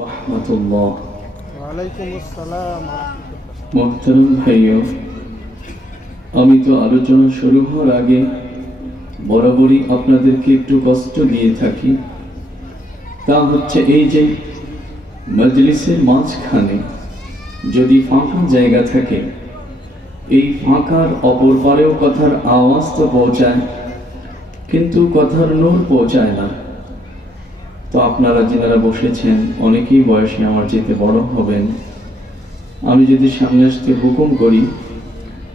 रहमतुल्लाह। ওয়ালাইকুমুস-সালাম। মোহতারাম ভাইও, আমি তো আলোচনা শুরু হওয়ার আগে বরাবরই আপনাদেরকে একটু কষ্ট দিয়ে থাকি। তা হচ্ছে এই যে মজলিসের মাঝখানে যদি ফাঁকা জায়গা থাকে, এই ফাঁকার অপর পারেও কথার আওয়াজ তো পৌঁছায়, কিন্তু কথার নূর পৌঁছায় না। তো আপনারা যারা বসেছেন অনেকেই বয়সে আমার চেয়ে বড় হবেন। আমি যদি সামনে আসতে হুকুম করি,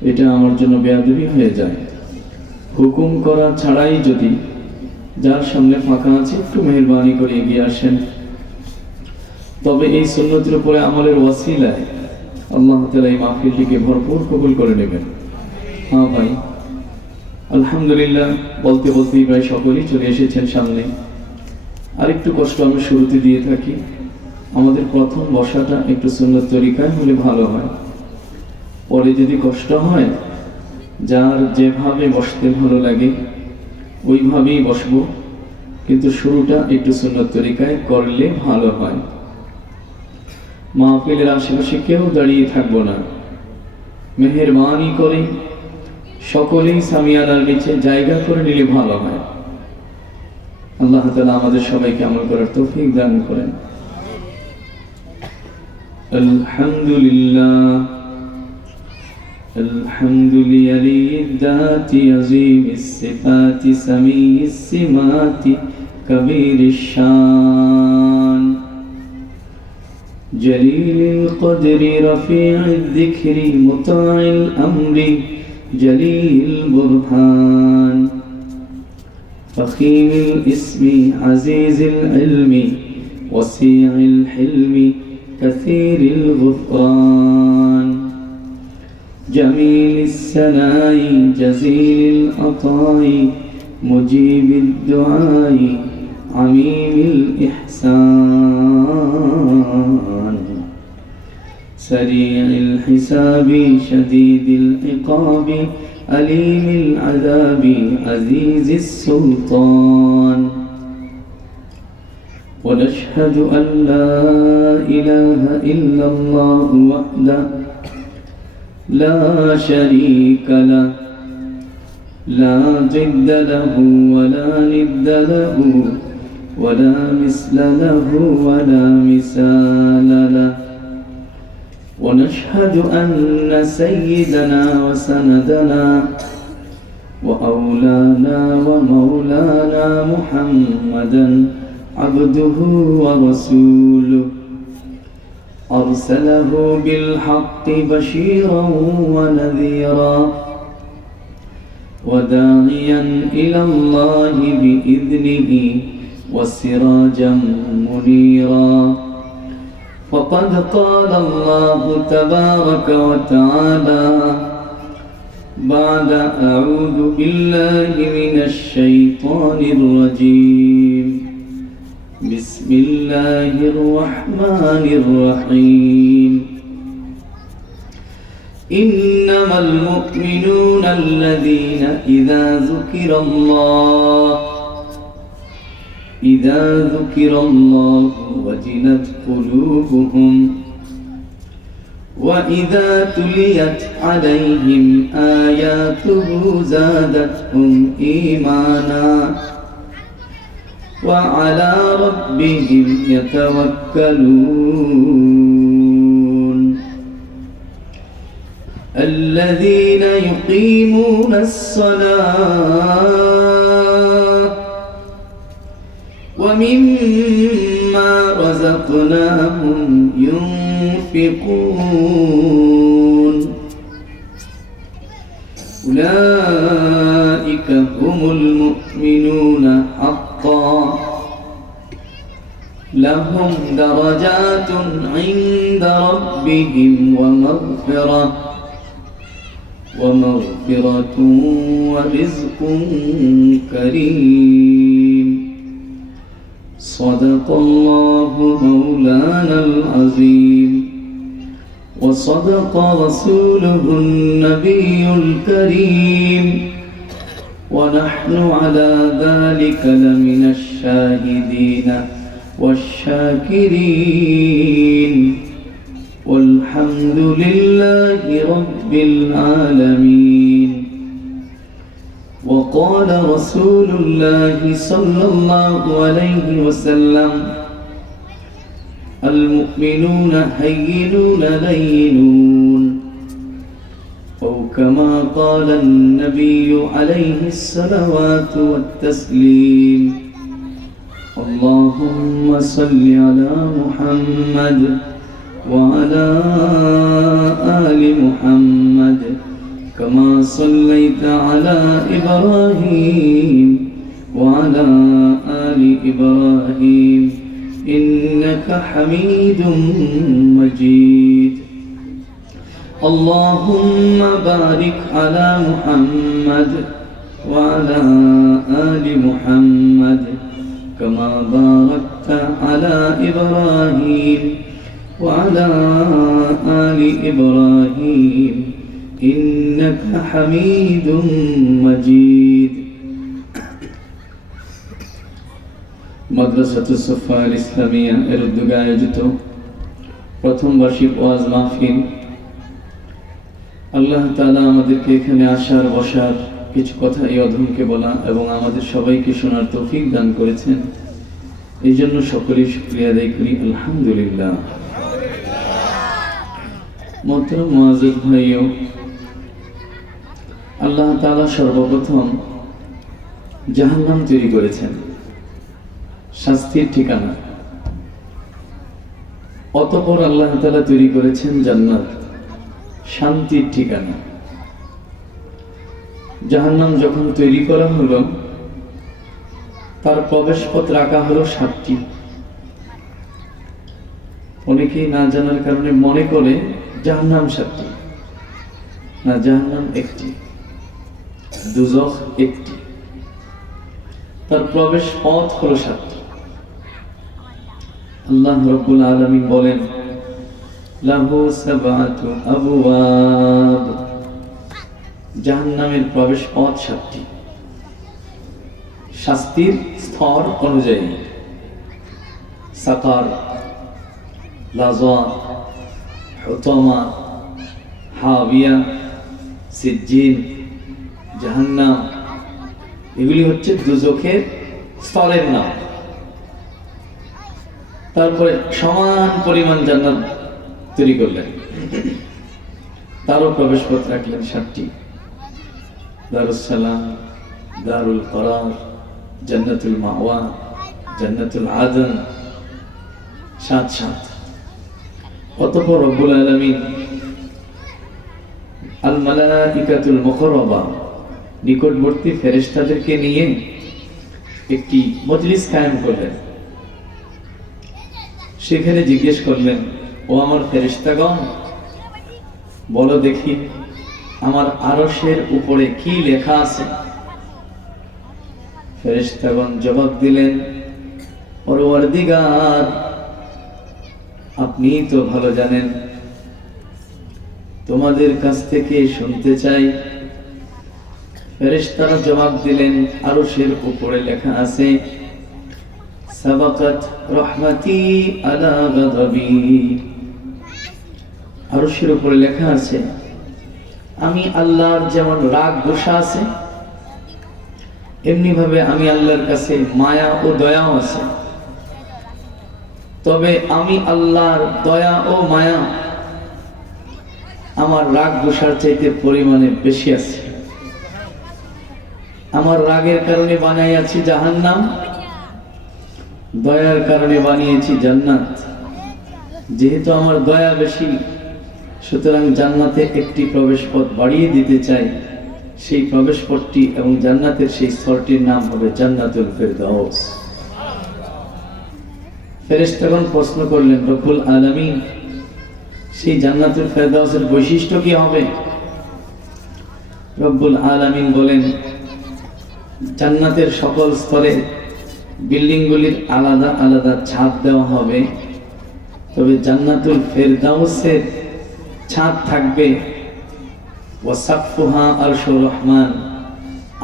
এটা আমার জন্য বেয়াদবি হয়ে যায়। হুকুম করা ছাড়াই যদি যার সামনে ফাঁকা আছে একটু মেহেরবানি করে এগিয়ে আসেন, তবে এই সুন্নতের উপরে আমলের ওয়াসিলায় আল্লাহ তাআলা এই মাহফিলটিকে ভরপুর কবুল করে নেবেন। হ্যাঁ ভাই, আলহামদুলিল্লাহ বলতে বলতেই প্রায় সকলেই চলে এসেছেন সামনে। আরেকটু কষ্ট আমি শুরুতে দিয়ে থাকি, আমাদের প্রথম বসাটা একটু সুন্নত তরিকায় হলে ভালো হয়। পরে যদি কষ্ট হয়, যার যেভাবে বসতে ভালো লাগে ওইভাবেই বসবো, কিন্তু শুরুটা একটু সুন্নত তরিকায় করলে ভালো হয়। মাহফিলের আশেপাশে কেউ দাঁড়িয়ে থাকবো না, মেহেরবানি করে সকলেই সামিয়ানার নিচে জায়গা করে নিলে ভালো হয়। আল্লাহ তাআলা আমাদের সবাইকে আমল করার তৌফিক দান করেন। আলহামদুলিল্লাহ, আলহামদুলিল্লাহ লিল্লাহি আযীমিস সিফাতি সামিয়িস সিমাতি কাবীরিশ শান জলিলিল কদরি রফিউদ যিকরি মুতাইল আমরি জলিল বুরহান فخيم الاسم عزيز العلم وسيع الحلم كثير الغفران جميل الثناء جزيل العطاء مجيب الدعاء عميم الإحسان سريع الحساب شديد العقاب أليم العذاب عزيز السلطان ونشهد أن لا إله إلا الله وحده لا شريك له لا ضد له ولا ند له ولا مثل له ولا مثال له ونشهد أن سيدنا وسندنا وأولانا ومولانا محمدا عبده ورسوله أرسله بالحق بشيرا ونذيرا وداعيا إلى الله بإذنه وسراجا منيرا فقد قال الله تبارك وتعالى بعد أعوذ بالله من الشيطان الرجيم بسم الله الرحمن الرحيم إنما المؤمنون الذين إذا ذكر الله وجلت قلوبهم وإذا تليت عليهم آياته زادتهم إيمانا وعلى ربهم يتوكلون الذين يقيمون الصلاة ومما رزقناهم ينفقون أولئك هم المؤمنون حقا لهم درجات عند ربهم ومغفرة ورزق كريم صدق الله مولانا العظيم وصدق رسوله النبي الكريم ونحن على ذلك لمن الشاهدين والشاكرين والحمد لله رب العالمين. وقال رسول الله صلى الله عليه وسلم: المؤمنون هينون لينون، أو كما قال النبي عليه الصلوات والتسليم. اللهم صل على محمد وعلى آل محمد كما صليت على إبراهيم وعلى آل إبراهيم إنك حميد مجيد. اللهم بارك على محمد وعلى آل محمد كما باركت على إبراهيم وعلى آل إبراهيم إنك حميد مجيد. মাদ্রাসাতুস সুফা ইসলামিয়া এর উদ্যোগে আয়োজিত প্রথম বার্ষিক ওয়াজ মাহফিল, আল্লাহ তাআলা আমাদেরকে এখানে আসার বসার, কিছু কথা এই অধমকে বলা এবং আমাদের সবাইকে শোনার তৌফিক দান করেছেন। এই জন্য সকলেই শুকরিয়া আদায় করি, আলহামদুলিল্লাহ। মোহতরম মুআজ্জিজ ভাইও, আল্লাহ তাআলা সর্বপ্রথম জাহান্নাম তৈরি করেছেন, শাস্তির ঠিকানা। অতঃপর আল্লাহ তাআলা তৈরি করেছেন জান্নাত, শান্তির ঠিকানা। জাহান্নাম যখন তৈরি করা হলো, তার প্রবেশ পথ রাখা হলো 7টি। অনেকেই না জানার কারণে মনে করে জাহান্নাম 7টি, না, জাহান্নাম 1টি, দুজখ 1টি। তার প্রবেশ পথ হলো 7টি। আল্লাহ রাব্বুল আলামিন বলেন, লাহু সাবআতু আবওয়াব। জাহান্নামের প্রবেশ পথ 7টি, শাস্তির স্তর অনুযায়ী। সাকার, লাযা, হুতামা, হাবিয়া, সিজ্জিন, জাহান্নাম, এগুলি হচ্ছে দুজখের স্তরের নাম। তারপরে সমান পরিমাণ জান্নাত তৈরি করলেন, তারও প্রবেশ পথ রাখলেন 7টি। দারুস সালাম, দারুল করার, জান্নাতুল মাওয়া, জান্নাতুল আদন, 7। অতঃপর রব্বুল আলামিন আল মালাইকাতুল মুকাররাবা, নিকটবর্তী ফেরেশতাদেরকে নিয়ে একটি মজলিস কায়েম করলেন। সেখানে জিজ্ঞেস করলেন, ও আমার ফেরেশতাগণ, বলো দেখি আমার আরশের উপরে কি লেখা আছে? ফেরেশতাগণ জবাব দিলেন, পরওয়ারদিগার, আপনি তো ভালো জানেন, তোমাদের কাছ থেকে শুনতে চাই। ফেরেশতারা জবাব দিলেন, আরশের উপরে লেখা আছে, সাবাকাত রহমাতি আলা গাদাবি। আরশের উপরে লেখা আছে, আমি আল্লাহর যেমন রাগ গোসা আছে, এমনি ভাবে আমি আল্লাহর কাছে মায়া ও দয়াও আছে। তবে আমি আল্লাহর দয়া ও মায়া আমার রাগ গোসার চাইতে পরিমাণে বেশি আছে। আমার রাগের কারণে বানাইয়াছি জাহান্নাম, দয়ার কারণে বানিয়েছি জান্নাত। যেহেতু আমার দয়া বেশি, সুতরাং জান্নাতে একটি প্রবেশ পথ বাড়িয়ে দিতে চাই। সেই প্রবেশ পথটি এবং জান্নাতের সেই স্তরটির নাম হবে জান্নাতুল ফেরদাউস। ফেরেশতাগণ প্রশ্ন করলেন, রব্বুল আলামিন, সেই জান্নাতুল ফেরদাউসের বৈশিষ্ট্য কি হবে? রব্বুল আলামিন বলেন, জান্নাতের সকল স্তরে বিল্ডিংগুলির আলাদা আলাদা ছাদ দেওয়া হবে, তবে জান্নাতুল ফেরদাউসের ছাদ থাকবে ওয়াসাকফুহা আরশুর রহমান।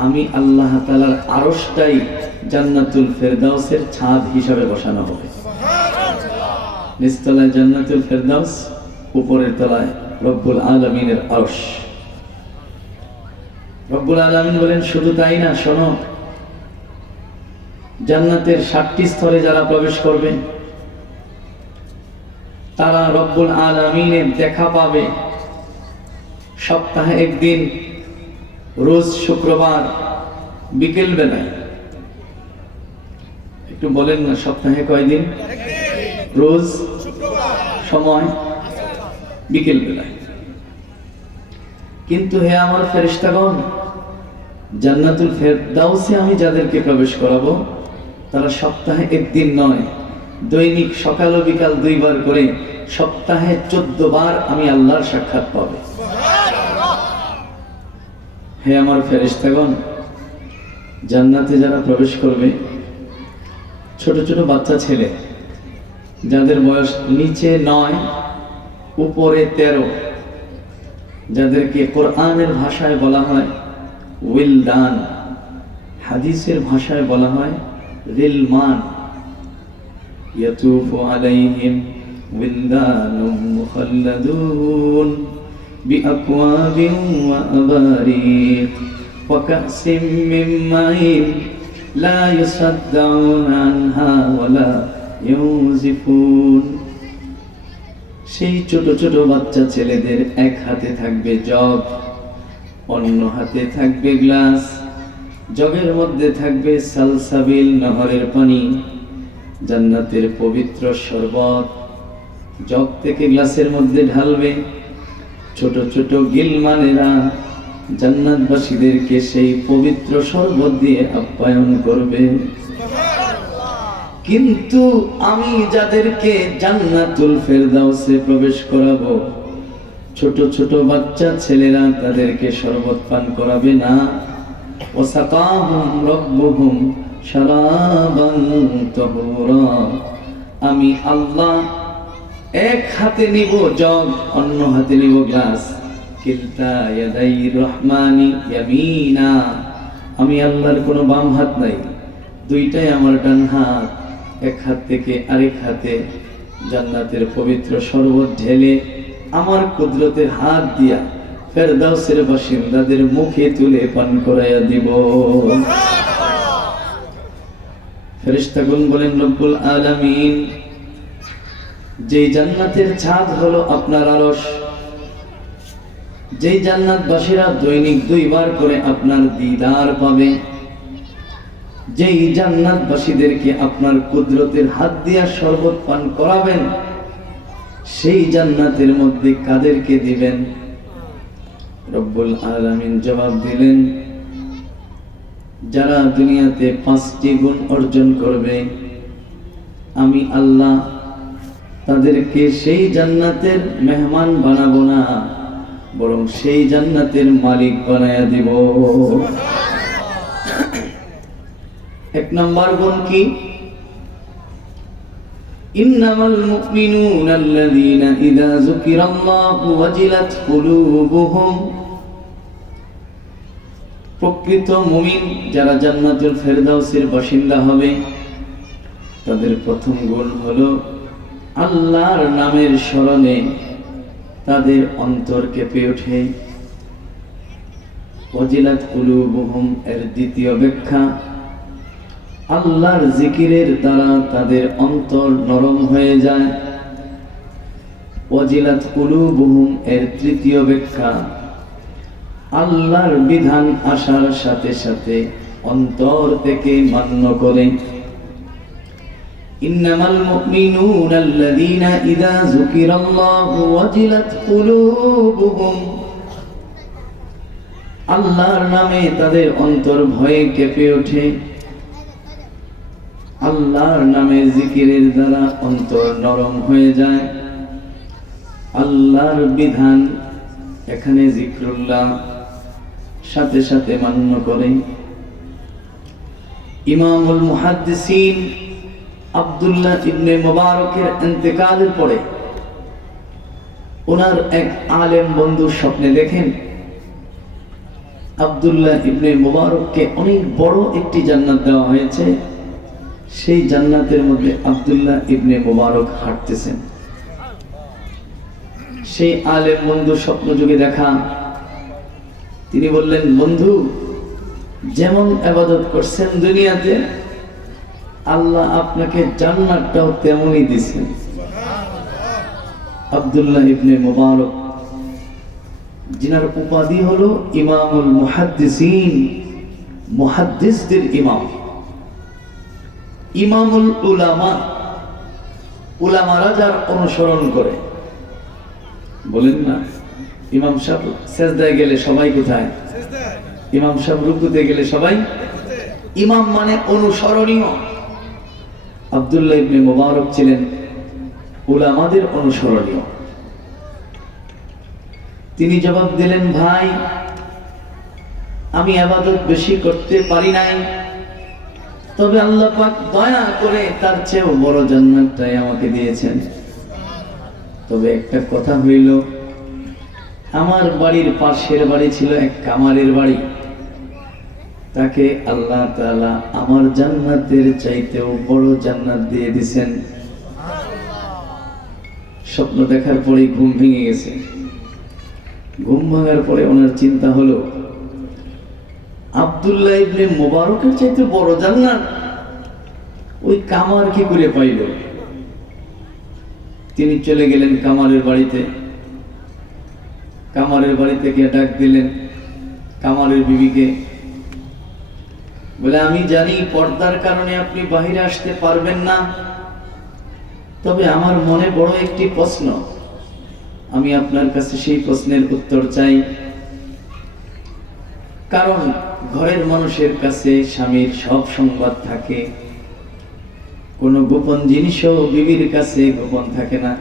আমি আল্লাহ তাআলার আরশটাই জান্নাতুল ফেরদাউসের ছাদ হিসাবে বসানো হবে। নিচতলায় জান্নাতুল ফেরদাউস, উপরের তলায় রব্বুল আলামিনের আরশ। রব্বুল আলামিন বলেন শুধু তাই না, শোনো, জান্নাতের 7টি স্তরে যারা প্রবেশ করবে তারা রব্বুল আলামিনের দেখা পাবে সপ্তাহে একদিন, রোজ শুক্রবার বিকেল বেলায়। একটু বলেন না, সপ্তাহে কয়দিন? রোজ সময় বিকেল বেলায়। কিন্তু হে আমার ফেরেশতাগণ, জান্নাতুল ফেরদাউসে আমি যাদেরকে প্রবেশ করাবো তারা সপ্তাহে একদিন নয়, দৈনিক সকাল ও বিকাল 2 বার করে সপ্তাহে 14 বার আমি আল্লাহর সাক্ষাৎ পাবে। হে আমার ফেরেশতাগণ, জান্নাতে যারা প্রবেশ করবে ছোট ছোট বাচ্চা ছেলে, যাদের বয়স নিচে 9 উপরে 13, যাদেরকে কোরআনের ভাষায় বলা হয় উইলদান, হাদিসের ভাষায় বলা হয় রিলমান। ইয়াতুফু আলাইহিম উইলদানুম মুখাল্লাদুন বিআকওয়াবিন ওয়া আবারিক ওয়া কাসিম মিন মাইন লা ইউসাদ্দাউনা আনহা ওয়া লা ইউজিফুন। সেই ছোট ছোট বাচ্চা ছেলেদের এক হাতে থাকবে জগ, অন্য হাতে থাকবে গ্লাস, জগের মধ্যে থাকবে সালসাবিল নহরের পানি, জান্নাতের পবিত্র শরবত জগ থেকে গ্লাসের মধ্যে ঢালবে। ছোট ছোট গিলমানেরা জান্নাতবাসীদেরকে সেই পবিত্র শরবত দিয়ে আপ্যায়ন করবে। কিন্তু আমি যাদেরকে জান্নাতুল ফেরদাউসে প্রবেশ করাবো, ছোট ছোট বাচ্চা ছেলেরা তাদেরকে শরবত পান করাবে না। ওয়াসাকাহুম রাব্বুহুম শারাবান তাহুরা। আমি আল্লাহ এক হাতে নিব জগ, অন্য হাতে নিব গ্লাস। কিলতা ইয়াদাই রহমানি ইয়ামিনা। আমি আল্লাহর কোনো বাম হাত নাই, দুইটাই আমার ডান হাত। এক হাত থেকে আরেক হাতে জান্নাতের পবিত্র শরবত ঢেলে আমার কুদরতের হাত দিয়া ফেরদাউসের বাসিন্দাদের মুখে তুলে পান করাইয়া দিব। ফেরেশতাগণ বলেন রব্বুল আলামিন, যেই জান্নাতের ছাদ হলো আপনার আরশ, যেই জান্নাতবাসীরা দৈনিক 2 বার করে আপনার দিদার পাবে, যেই জান্নাতবাসীদেরকে আপনার কুদরতের হাত দিয়া শরবত পান করাবেন, সেই জান্নাতের মধ্যে কাদেরকে দিবেন? রব্বুল আলামিন জবাব দিলেন, যারা দুনিয়াতে 5টি গুণ অর্জন করবে আমি আল্লাহ তাদেরকে সেই জান্নাতের মেহমান বানাবো না, বরং সেই জান্নাতের মালিক বানায়া দিব। 1 নম্বর গুণ কি? ইন্নামাল মুমিনুনা আল্লাযীনা ইযা যুকিরাল্লাহু ওয়াজিলাত কুলুবুহুম। প্রকৃত মুমিন যারা জান্নাতুল ফেরদাউসের বাসিন্দা হবে তাদের প্রথম গুণ হলো আল্লাহর নামের স্মরণে তাদের অন্তর কেঁপে ওঠে। ওয়াজিলাত কুলুবুহুম এর দ্বিতীয় ব্যাখ্যা, আল্লাহর জিকিরের দ্বারা তাদের অন্তর নরম হয়ে যায়। ওয়াজিলাত কুলুবুহুম এর তৃতীয় ব্যাখ্যা, আল্লাহর বিধান আসার সাথে সাথে অন্তর থেকে মান্য করে। ইন্নামাল মুমিনুনা আল্লাযীনা ইযা যুকিরাল্লাহু ওয়াজিলাত কুলুবুহুম। আল্লাহর নামে তাদের অন্তর ভয়ে কেঁপে ওঠে। আল্লাহর নামে জিকিরের দ্বারা অন্তর নরম হয়ে যায়। আল্লাহর বিধান, এখানে জিক্রুল্লাহ, সাথে সাথে মান্য করে। ইমামুল মুহাদ্দিসিন আব্দুল্লাহ ইবনে মুবারকের ইন্তেকালের পরে ওনার এক আলেম বন্ধু স্বপ্নে দেখেন আব্দুল্লাহ ইবনে মুবারককে অনেক বড় একটি জান্নাত দেওয়া হয়েছে, সেই জান্নাতের মধ্যে আব্দুল্লাহ ইবনে মুবারক হাঁটতেছেন। সেই আলেম বন্ধু স্বপ্ন যুগে দেখা, তিনি বললেন, বন্ধু যেমন ইবাদত করছেন দুনিয়াতে, আল্লাহ আপনাকে জান্নাতটাও তেমনই দিয়েছেন। আব্দুল্লাহ ইবনে মুবারক, যিনার উপাধি হলো ইমামুল মুহাদ্দিসিন, মুহাদ্দিসদের ইমাম, ইমামুল উলামা, উলামারা যার অনুসরণ করে। বলেন না, ইমাম সাহেব সেজদায় গেলে সবাই কোথায়? ইমাম সাহেব রুকুতে গেলে সবাই। ইমাম মানে অনুসরণীয়। আব্দুল্লাহ ইবনে মুবারক ছিলেন উলামাদের অনুসরণীয়। তিনি জবাব দিলেন, ভাই আমি ইবাদত বেশি করতে পারি নাই, তবে আল্লাহ পাক দয়া করে তার চেয়েও বড় জান্নাতটাই আমাকে দিয়েছেন। তবে একটা কথা হইল, আমার বাড়ির পাশের বাড়ি ছিল এক কামারের বাড়ি, তাকে আল্লাহ তাআলা আমার জান্নাতের চাইতেও বড় জান্নাত দিয়ে দিয়েছেন। স্বপ্ন দেখার পরেই ঘুম ভেঙে গেছে। ঘুম ভাঙার পরে ওনার চিন্তা হলো, আব্দুল্লাহ ইবনে মুবারকের চাইতে বড় জান্নাত ওই কামার কি করে পাইল? তিনি চলে গেলেন কামারের বাড়িতে। কামারের বাড়ি থেকে ডাক দিলেন কামারের বিবিকে, বলে, আমি জানি পর্দার কারণে আপনি বাহিরে আসতে পারবেন না, তবে আমার মনে বড় একটি প্রশ্ন, আমি আপনার কাছে সেই প্রশ্নের উত্তর চাই। কারণ ঘরের মানুষের কাছে স্বামীর সব সংবাদ থাকে, কোনো গোপন জিনিসও বিবির কাছে গোপন থাকে না।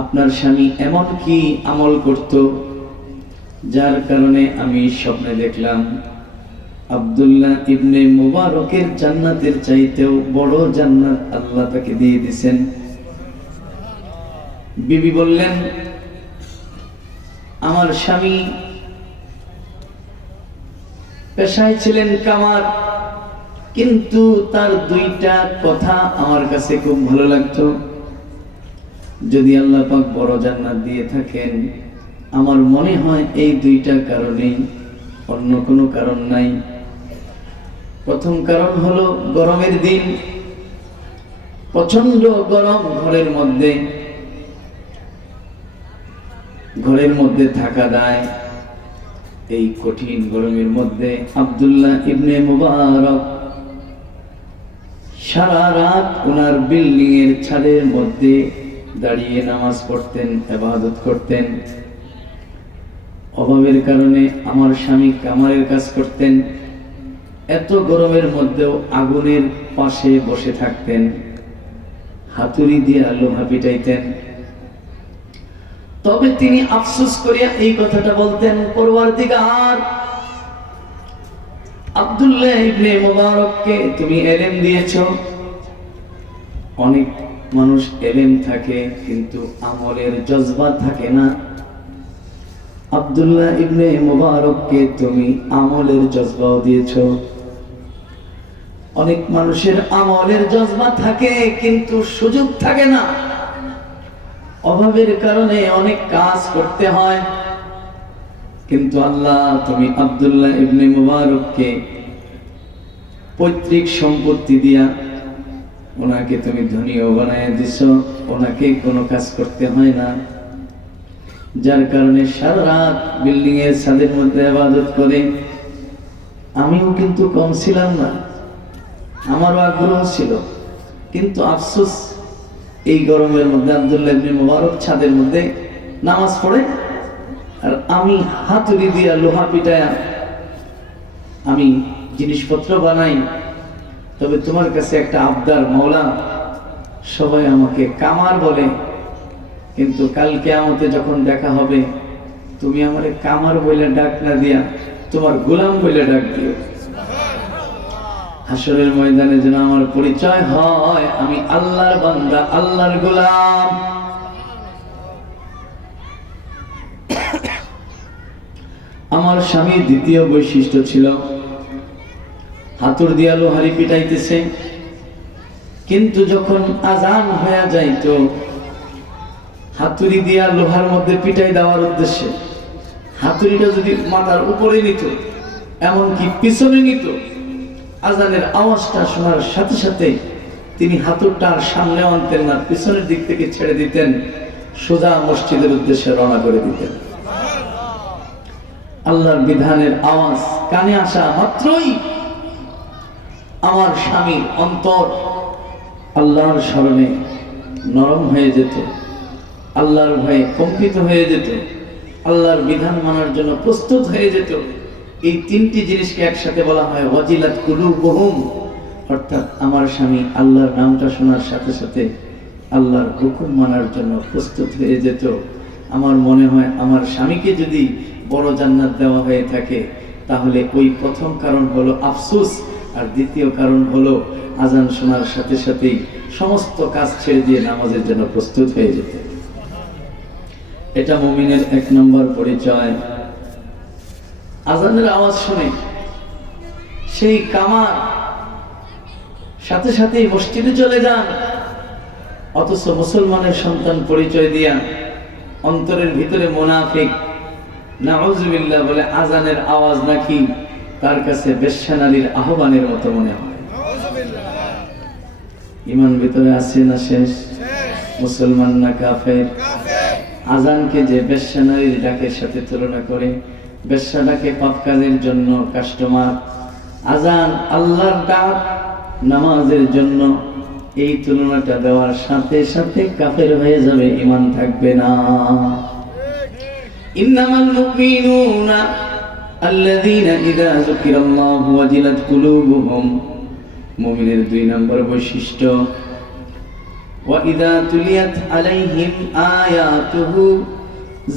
আপনার স্বামী এমন কি আমল করত যার কারণে আমি স্বপ্নে দেখলাম আব্দুল্লাহ ইবনে মুবারকের জান্নাতের চাইতেও বড় জান্নাত আল্লাহ তাকে দিয়ে দিয়েছেন। বিবি বললেন, আমার স্বামী পেশায় ছিলেন কামার, কিন্তু তার দুইটা কথা আমার কাছে খুব ভালো লাগতো। যদি আল্লাহ পাক বড় জান্নাত দিয়ে থাকেন, আমার মনে হয় এই দুইটা কারণেই, অন্য কোনো কারণ নাই। প্রথম কারণ হলো গরমের দিন, প্রচন্ড গরম, ঘরের মধ্যে থাকা দায়। এই কঠিন গরমের মধ্যে আব্দুল্লাহ ইবনে মুবারক সারা রাত ওনার বিল্ডিং এর ছাদের মধ্যে দাঁড়িয়ে নামাজ পড়তেন, ইবাদত করতেন। অভাবের কারণে আমার স্বামী কামারের কাজ করতেন, এত গরমের মধ্যেও আগুনের পাশে বসে থাকতেন, হাতুড়ি দিয়ে লোহা পিটাইতেন। তবে তিনি আফসোস করিয়া এই কথাটা বলতেন, পরওয়ারদিগার, আব্দুল্লাহ ইবনে মুবারককে তুমি ইলম দিয়েছো। অনেক মানুষ ইলম থাকে কিন্তু আমলের জজবা থাকে না। আব্দুল্লাহ ইবনে মুবারককে তুমি আমলের জজবাও দিয়েছো। অনেক মানুষের আমলের জজবা থাকে কিন্তু সুযোগ থাকে না, অভাবের কারণে অনেক কাজ করতে হয়। কিন্তু আল্লাহ তুমি আব্দুল্লাহ ইবনে মুবারককে পৈতৃক সম্পত্তি দিয়া ওনাকে তুমি ধনীও বানায় দিছো, ওনাকে কোনো কাজ করতে হয় না, যার কারণে সারা রাত বিল্ডিং এর ছাদের মধ্যে ইবাদত করে। আমিও কিন্তু কম ছিলাম না, আমারও আগ্রহ ছিল, কিন্তু আফসোস এই গরমের মধ্যে আব্দুল্লাহ ইবনে মুবারক ছাদের মধ্যে নামাজ পড়ে, আর আমি হাতুড়ি দিয়া লোহা পিটায়া আমি জিনিসপত্র বানাই। তবে তোমার কাছে একটা আবদার মাওলা, সবাই আমাকে কামার বলে, কিন্তু কাল কিয়ামতে যখন দেখা হবে তুমি আমারে কামার বলে ডাক না দিয়া তোমার গোলাম বলে ডাক দিও। হাসরের ময়দানে যেন আমার পরিচয় হয় আমি আল্লাহর বান্দা, আল্লাহর গোলাম। আমার স্বামীর দ্বিতীয় বৈশিষ্ট্য ছিল হাতুড় দিয়া লোহারি পিটাইতেছে, কিন্তু যখন আজান হয়ে যাইতো হাতুড়ি দিয়া লোহার মধ্যে পিটাই দেওয়ার উদ্দেশ্যে হাতুড়িটা যদি মাথার উপরে নিত, এমনকি পিছনে নিত, আজানের আওয়াজটা শোনার সাথে সাথে তিনি হাতুড়টা আর সামনে আনতেন না, পিছনের দিক থেকে ছেড়ে দিতেন, সোজা মসজিদের উদ্দেশ্যে রওনা করে দিতেন। আল্লাহর বিধানের আওয়াজ কানে আসা মাত্রই আমার স্বামীর অন্তর আল্লাহর স্মরণে নরম হয়ে যেত, আল্লাহর ভয়ে কম্পিত হয়ে যেত, আল্লাহর বিধান মানার জন্য প্রস্তুত হয়ে যেত। এই তিনটি জিনিসকে একসাথে বলা হয় ওয়াজিলাত কুলুবুহুম, অর্থাৎ আমার স্বামী আল্লাহর নামটা শোনার সাথে সাথে আল্লাহর হুকুম মানার জন্য প্রস্তুত হয়ে যেত। আমার মনে হয় আমার স্বামীকে যদি বড় জান্নাত দেওয়া হয়ে থাকে, তাহলে ওই প্রথম কারণ হলো আফসোস, আর দ্বিতীয় কারণ হলো আজান শোনার সাথে সাথেই সমস্ত কাজ ছেড়ে দিয়ে নামাজের জন্য প্রস্তুত হয়ে যেত। এটা মুমিনের 1 নম্বর পরিচয়। আজানের আওয়াজ শুনে সেই কামার সাথে সাথেই মসজিদে চলে যান, অথচ মুসলমানের সন্তান পরিচয় দিয়া অন্তরের ভিতরে মুনাফিক নাউজুবিল্লাহ বলে আজানের আওয়াজ নাকি তার কাছে বেশ্যা নারীর আহ্বানের মতো মনে হয়। ইমান ভিতরে আছে না শেষ? মুসলমান না কাফের? আজানকে যে বেশ্যা নারীর ডাকের সাথে তুলনা করে, বেশ্যা ডাকে পাপ কাজের জন্য কাস্টমার, আজান আল্লাহর ডাক নামাজের জন্য, এই তুলনাটা দেওয়ার সাথে সাথে কাফের হয়ে যাবে, ঈমান থাকবে না। ইন্নামাল মুমিনুনা আল্লাযীনা ইযা যুকিরাল্লাহু ওয়াজিলাত কুলুবুহুম, মুমিনের 2 নম্বর বৈশিষ্ট্য ওয়া ইযা তুলিয়াত আলাইহিম আয়াতুহু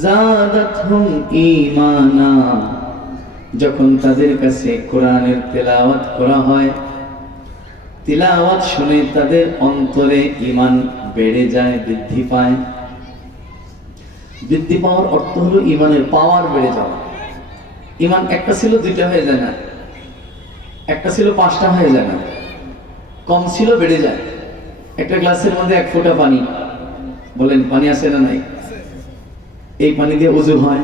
যাদাতহুম ঈমানা, যখন তাদের কাছে কোরআনের তেলাওয়াত করা হয়, তিলাওয়াত শুনে তাদের অন্তরে ঈমান বেড়ে যায়, বৃদ্ধি পায়। বৃদ্ধি পাওয়ার অর্থ হলো ঈমানের পাওয়ার বেড়ে যাওয়া। ঈমান একটা ছিল 2টা হয়ে যায় না, একটা ছিল 5টা হয়ে যায় না, কম ছিল বেড়ে যায়। একটা গ্লাসের মধ্যে 1 ফোঁটা পানি, বলেন পানি আছে না নাই? এই পানি দিয়ে ওযু হয়,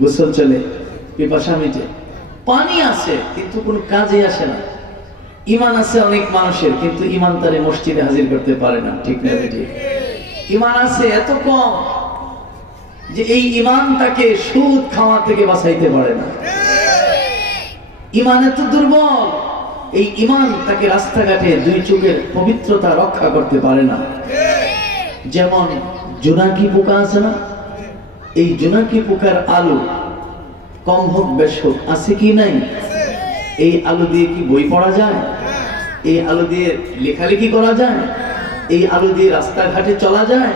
গোসল চলে, পিপাসা মিটে, পানি আছে কিন্তু কোনো কাজে আসে না। ঈমান আছে অনেক মানুষের, কিন্তু ঈমান তারে মসজিদে হাজির করতে পারে না, ঠিক না বেঠিক? ঈমান আছে এত কম যে এই ঈমান তাকে সুদ খাওয়া থেকে বাঁচাইতে পারে না। ঈমান এত দুর্বল, এই ঈমান তাকে রাস্তাঘাটে 2 চোখের পবিত্রতা রক্ষা করতে পারে না। যেমন জোনাকি পোকা আছে না, এই জোনাকি পোকার আলো কম হোক বেশ হোক আছে কি নাই? এই আলো দিয়ে কি বই পড়া যায়? এই আলো দিয়ে লেখালেখি করা যায়? এই আলো দিয়ে রাস্তাঘাটে চলা যায়?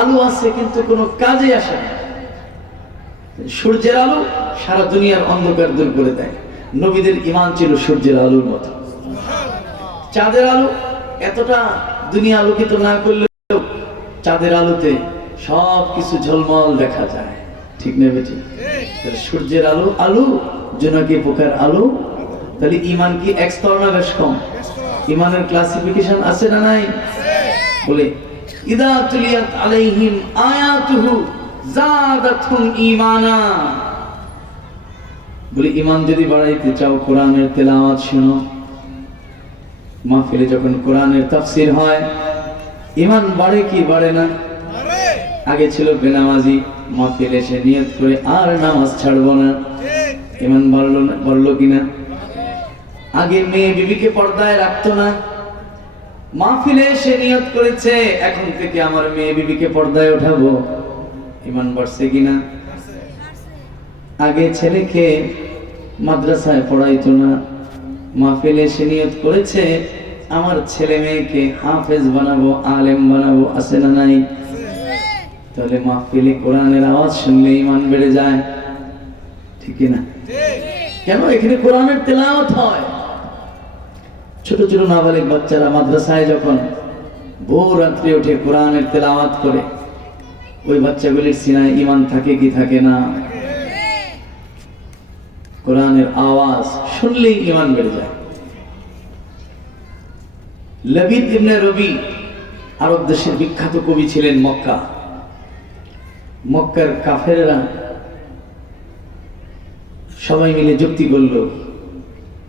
আলো আছে কিন্তু কোনো কাজে আসে না। সূর্যের আলো সারা দুনিয়ার অন্ধকার দূর করে দেয়। নবীদের ঈমান ছিল সূর্যের আলোর মতো। চাঁদের আলো এতটা দুনিয়া আলোকিত না করলেও চাঁদের আলোতে সব কিছু ঝলমল দেখা যায়, ঠিক না বেঠিক? সূর্যের আলো আলো, জোনাকি পোকার আলো। তাহলে ঈমান কি এক স্তর না বেশ কম? ঈমানের ক্লাসিফিকেশন আছে না নাই? বলে ইদা তুলিয়াত আলাইহিম আয়াতুহু যাদাতহুম ঈমানা, বলে ঈমান যদি বাড়াইতে চাও কোরআনের তেলাওয়াত শোনো। মাহফিলে যখন কোরআনের তাফসীর হয়, ঈমান বাড়ে কি বাড়ে না? আগে ছিল বেনামাজি, মাহফিলে এসে নিয়ত করে আর নামাজ ছাড়বো না, ঈমান বাড়লো কিনা? আগে মেয়ে বিবিকে পর্দায় রাখতো না, মাহফিলে এসে নিয়ত করেছে এখন থেকে আমার মেয়ে বিবিকে পর্দায় ওঠাবো, ঈমান বাড়ছে কিনা? আগে ছেলেকে মাদ্রাসায় পড়াইতো না, মাহফিলে এসে নিয়ত করেছে আমার ছেলে মেয়েকে হাফেজ বানাবো, আলেম বানাবো, আছে না নাই? তাহলে মাহফিলে কোরআনের আওয়াজ শুনলে ঈমান বেড়ে যায়, ঠিক না? কেন? এখানে কোরআনের তেলাওয়াত হয়। ছোট ছোট নাবালিগ বাচ্চারা মাদ্রাসায় যখন ভোর রাত্রে উঠে কোরআনের তেলাওয়াত করে, ওই বাচ্চাগুলির সিনায় ঈমান থাকে কি থাকে না? কোরআনের আওয়াজ শুনলেই ঈমান বেড়ে যায়। লাবিদ ইবনে রবি আরব দেশের বিখ্যাত কবি ছিলেন। মক্কার কাফেররা সবাই মিলে যুক্তি করল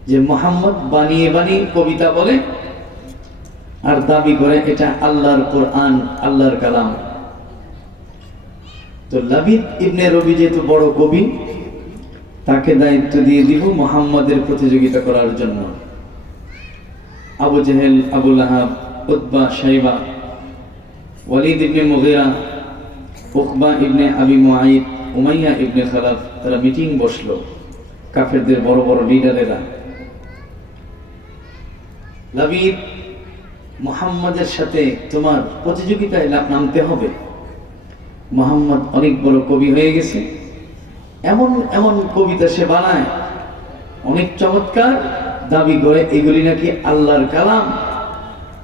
যে মুহাম্মদ বানিয়ে বানিয়ে কবিতা বলে আর দাবি করে এটা আল্লাহর কোরআন, আল্লাহর কালাম। তো লাবিদ ইবনে রবি যেহেতু বড় কবি, তাকে দায়িত্ব দিয়ে দিব মুহাম্মাদের প্রতিযোগিতা করার জন্য। আবু জেহেল, আবু লাহাব, উতবা, শাইবা, ওয়ালিদ ইবনে মুগীরা, উকবা ইবনে আবি মুআইদ, উমাইয়া ইবনে খালাফ, তারা মিটিং বসলো, কাফেরদের বড় বড় লিডারেরা। লাবিদ, মুহাম্মাদের সাথে তোমার প্রতিযোগিতায় নামতে হবে। মুহাম্মদ অনেক বড় কবি হয়ে গেছে, এমন এমন কবিতা সে বানায়, অনেক চমৎকার, দাবি করে এগুলি নাকি আল্লাহর কালাম।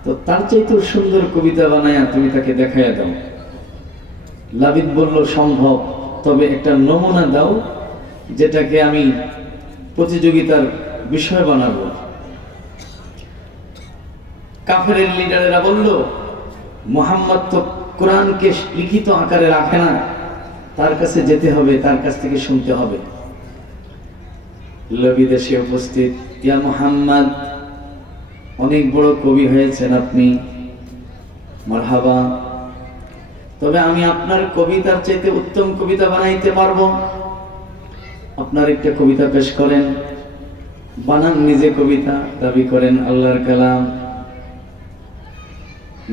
তো তার চাইতেও সুন্দর কবিতা বানায় তুমি তাকে দেখাইয়া দাও। লাবিদ বলল সম্ভব, তবে একটা নমুনা দাও যেটাকে আমি প্রতিযোগিতার বিষয় বানাবো। কাফেরের লিডারেরা বলল মুহাম্মদ তো কোরআনকে লিখিত আকারে রাখে না, তার কাছে যেতে হবে, তার কাছ থেকে শুনতে হবে। লাবিদ এসে উপস্থিত, ইয়া মুহাম্মদ, অনেক বড় কবি হয়েছেন আপনি, মারহাবা, তবে আমি আপনার কবিতার চাইতে উত্তম কবিতা বানাইতে পারবো। আপনার একটা কবিতা পেশ করেন। বানান নিজে কবিতা, দাবি করেন আল্লাহর কালাম।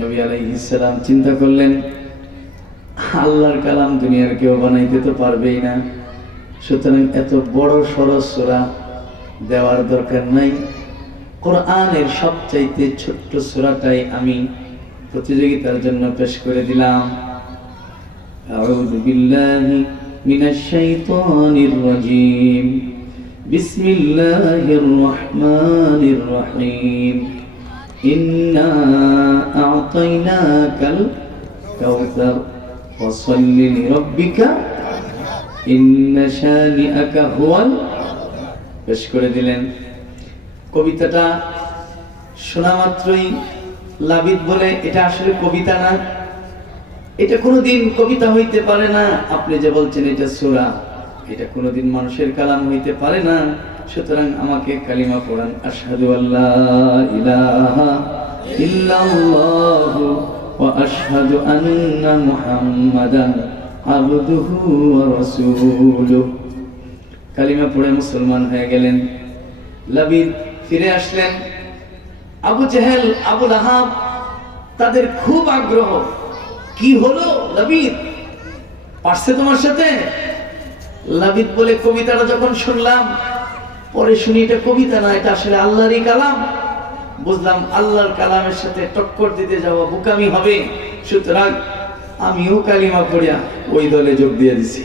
নবী আলাইহিস সালাম চিন্তা করলেন, আল্লাহর কালাম দুনিয়ার কেউ বানাইতে তো পারবেই না, সুতরাং এত বড় সরস সূরা দেওয়ার দরকার নাই, কোরআনের সবচাইতে ছোট্ট সূরাটাই আমি প্রতিযোগিতার জন্য পেশ করে দিলাম। আউযু বিল্লাহি মিনাশ শাইতানির রাজীম, বিসমিল্লাহির রহমানির রহিম, ইন্না আ'তাইনাকাল কাউসার ফাসাল্লি লিরাব্বিকা ইন্না শানিআকা হুয়াল। পেশ করে দিলেন। কবিতাটা শোনা মাত্রই লাবিদ বলে, এটা আসলে কবিতা না, এটা কোনোদিন কবিতা হইতে পারে না। আপনি যে বলছেন এটা সূরা, এটা কোনোদিন মানুষের কালাম হইতে পারে না, সুতরাং আমাকে কালিমা পড়ান, আশহাদু আল্লা ইলাহা ইল্লাল্লাহু ওয়া আশহাদু আন্না মুহাম্মাদান আবদুহু ওয়া রাসূলুহু। কালিমা পড়ে মুসলমান হয়ে গেলেন। লাবিদ ফিরে আসলেন। আবু জেহেল, আবু লাহাব, তাদের খুব আগ্রহ, কি হলো লাবিদ, পারছে তোমার সাথে? লাবিদ বলে, কবিতাটা যখন শুনলাম পরে শুনি এটা কবিতা না, এটা আসলে আল্লাহরই কালাম। বুঝলাম আল্লাহর কালামের সাথে টক্কর দিতে যাওয়া বোকামি হবে, সুতরাং আমিও কালিমা পড়িয়া ওই দলে যোগ দিয়ে দিছি।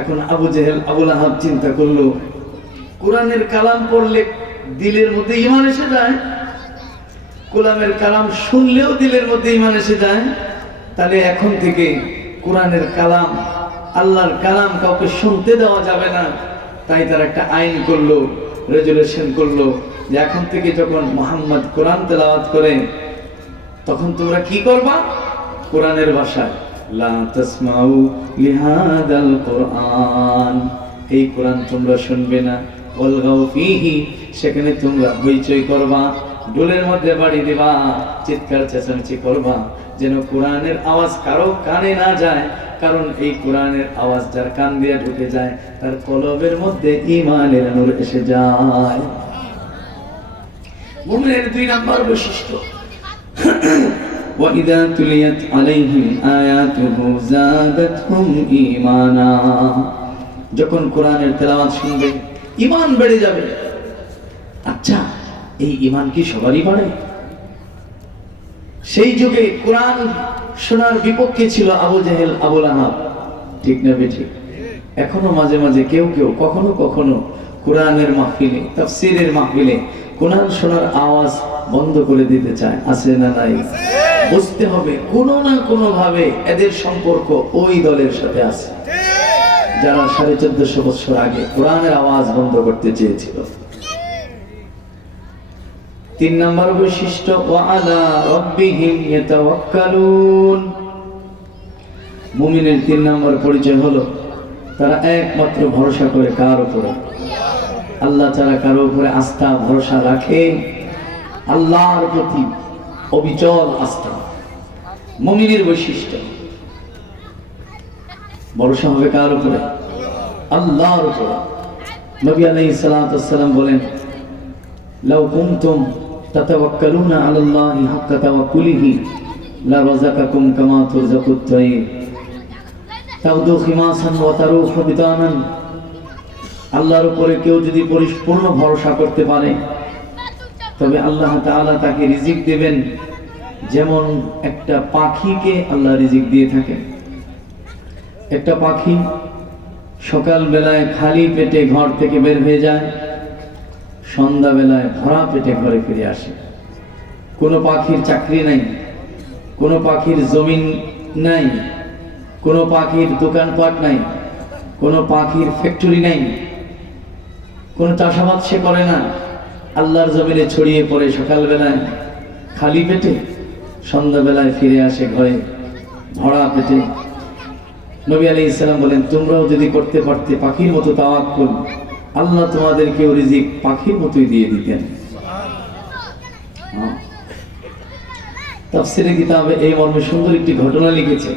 এখন আবু জেহেল, আবু লাহাব চিন্তা করলো, কোরআনের কালাম পড়লে দিলের মধ্যে ঈমান এসে যায়, কোরআনের কালাম শুনলেও দিলের মধ্যে ঈমান এসে যায়, তাহলে এখন থেকে কোরআনের কালাম, আল্লাহর কালাম কাউকে শুনতে দেওয়া যাবে না। তাই তার একটা আইন করলো, রেজুলেশন করলো যে এখন থেকে যখন মুহাম্মদ কোরআন তেলাওয়াত করে তখন তোমরা কি করবা? কোরআনের ভাষায়, লা তাসমাউ লিহাদাল কোরআন, এই কোরআন তোমরা শুনবে না, ওয়ালগাউ ফীহি, সেখানে তোমরা হইচই করবা, ডোলের মধ্যে বাড়ি দিবা, চিৎকার চেঁচামেচি করবা, যেন কোরআনের আওয়াজ কারো কানে না যায়, কারণ এই কোরআনের আওয়াজ যার কান দিয়ে ঢুকে যায় তার কলবের মধ্যে ঈমানের নূর এসে যায়। মুমিনের 2 নাম্বার বৈশিষ্ট্য, وَإِذَا تُلِيَتْ عَلَيْهِمْ آيَاتُهُ زَادَتْهُمْ ঈমানা, যখন কোরআনের তেলাওয়াত শুনবে ঈমান বেড়ে যাবে। আচ্ছা, এই ঈমান কি সবারই বাড়ে? সেই যুগে কোরআন শোনার বিপক্ষে ছিল আবু জেহেল, আবু লাহাব, ঠিক না বেঠিক? এখনো মাঝে মাঝে কেউ কেউ কখনো কখনো কোরআনের মাহফিলে, তাফসীরের মাহফিলে কোরআন শোনার আওয়াজ বন্ধ করে দিতে চায়, আছে না নাই? বুঝতে হবে কোনো না কোনো ভাবে এদের সম্পর্ক ওই দলের সাথে আছে যারা 1450 বছর আগে কোরআনের আওয়াজ বন্ধ করতে চেয়েছিল। তিন নম্বর বৈশিষ্ট্য ওয়া আলা রাব্বিহিম ইয়াতাওয়াক্কালুন। মুমিনের তিন নম্বর পরিচয় হলো তারা একমাত্র ভরসা করে কার উপরে? আল্লাহ ছাড়া কারো উপরে আস্থা ভরসা রাখে, আল্লাহর প্রতি অবিচল আস্থা মুমিনের বৈশিষ্ট্য। ভরসা হবে কার উপরে? আল্লাহর উপরে। নবী আলাইহিস সালাতু ওয়াস সালাম বলেন, লাউ কুনতুম তাতাওয়াক্কালুনা আলাল্লাহি হাক্কা তাওয়াক্কুলিহি লা রাযাকাকুম কামা তুরযাকুত তায়র তাগদু খিমাসান ওয়া তারুহু বিতানান। আল্লাহর উপরে কেউ যদি পরিপূর্ণ ভরসা করতে পারে তবে আল্লাহ তাআলা তাকে রিজিক দেবেন যেমন একটা পাখিকে আল্লাহ রিজিক দিয়ে থাকেন। একটা পাখি সকাল বেলায় খালি পেটে ঘর থেকে বের হয়ে যায়, সন্ধ্যা বেলায় ভরা পেটে ঘরে ফিরে আসে। কোনো পাখির চাকরি নাই, কোনো পাখির জমিন নাই, কোনো পাখির দোকানপাট নাই, কোনো পাখির ফ্যাক্টরি নাই, কোনো চাষাবাদ সে করে না। আল্লাহর জমিনে ছড়িয়ে পড়ে সকাল বেলায় খালি পেটে, সন্ধ্যা বেলায় ফিরে আসে ঘরে ভরা পেটে। নবী আলাইহিস সালাম বলেন, তোমরাও যদি করতে পারতে পাখির মতো তাওয়াক্কুল, আল্লাহ তোমাদেরকেও রিজিক পাখির মতোই দিয়ে দিতেন। তাফসীরে কিতাবে এই মর্মে সুন্দর একটি ঘটনা লিখেছে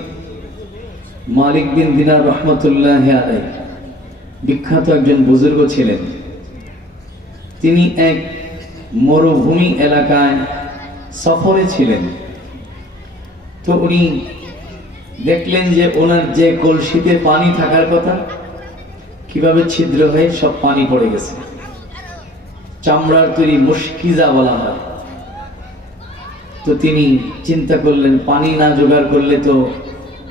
মালিক বিন দিনার রাহমাতুল্লাহি আলাইহি। বিখ্যাত একজন বুজুর্গ ছিলেন। তিনি এক মরুভূমি এলাকায় সফরে ছিলেন। তো উনি দেখলেন যে ওনার যে কলসিতে পানি থাকার কথা কিভাবে ছিদ্র হয়ে সব পানি পড়ে গেছে। চামড়ার তৈরি মুশকিজা বলা হয়। তো তিনি চিন্তা করলেন পানি না জোগাড় করলে তো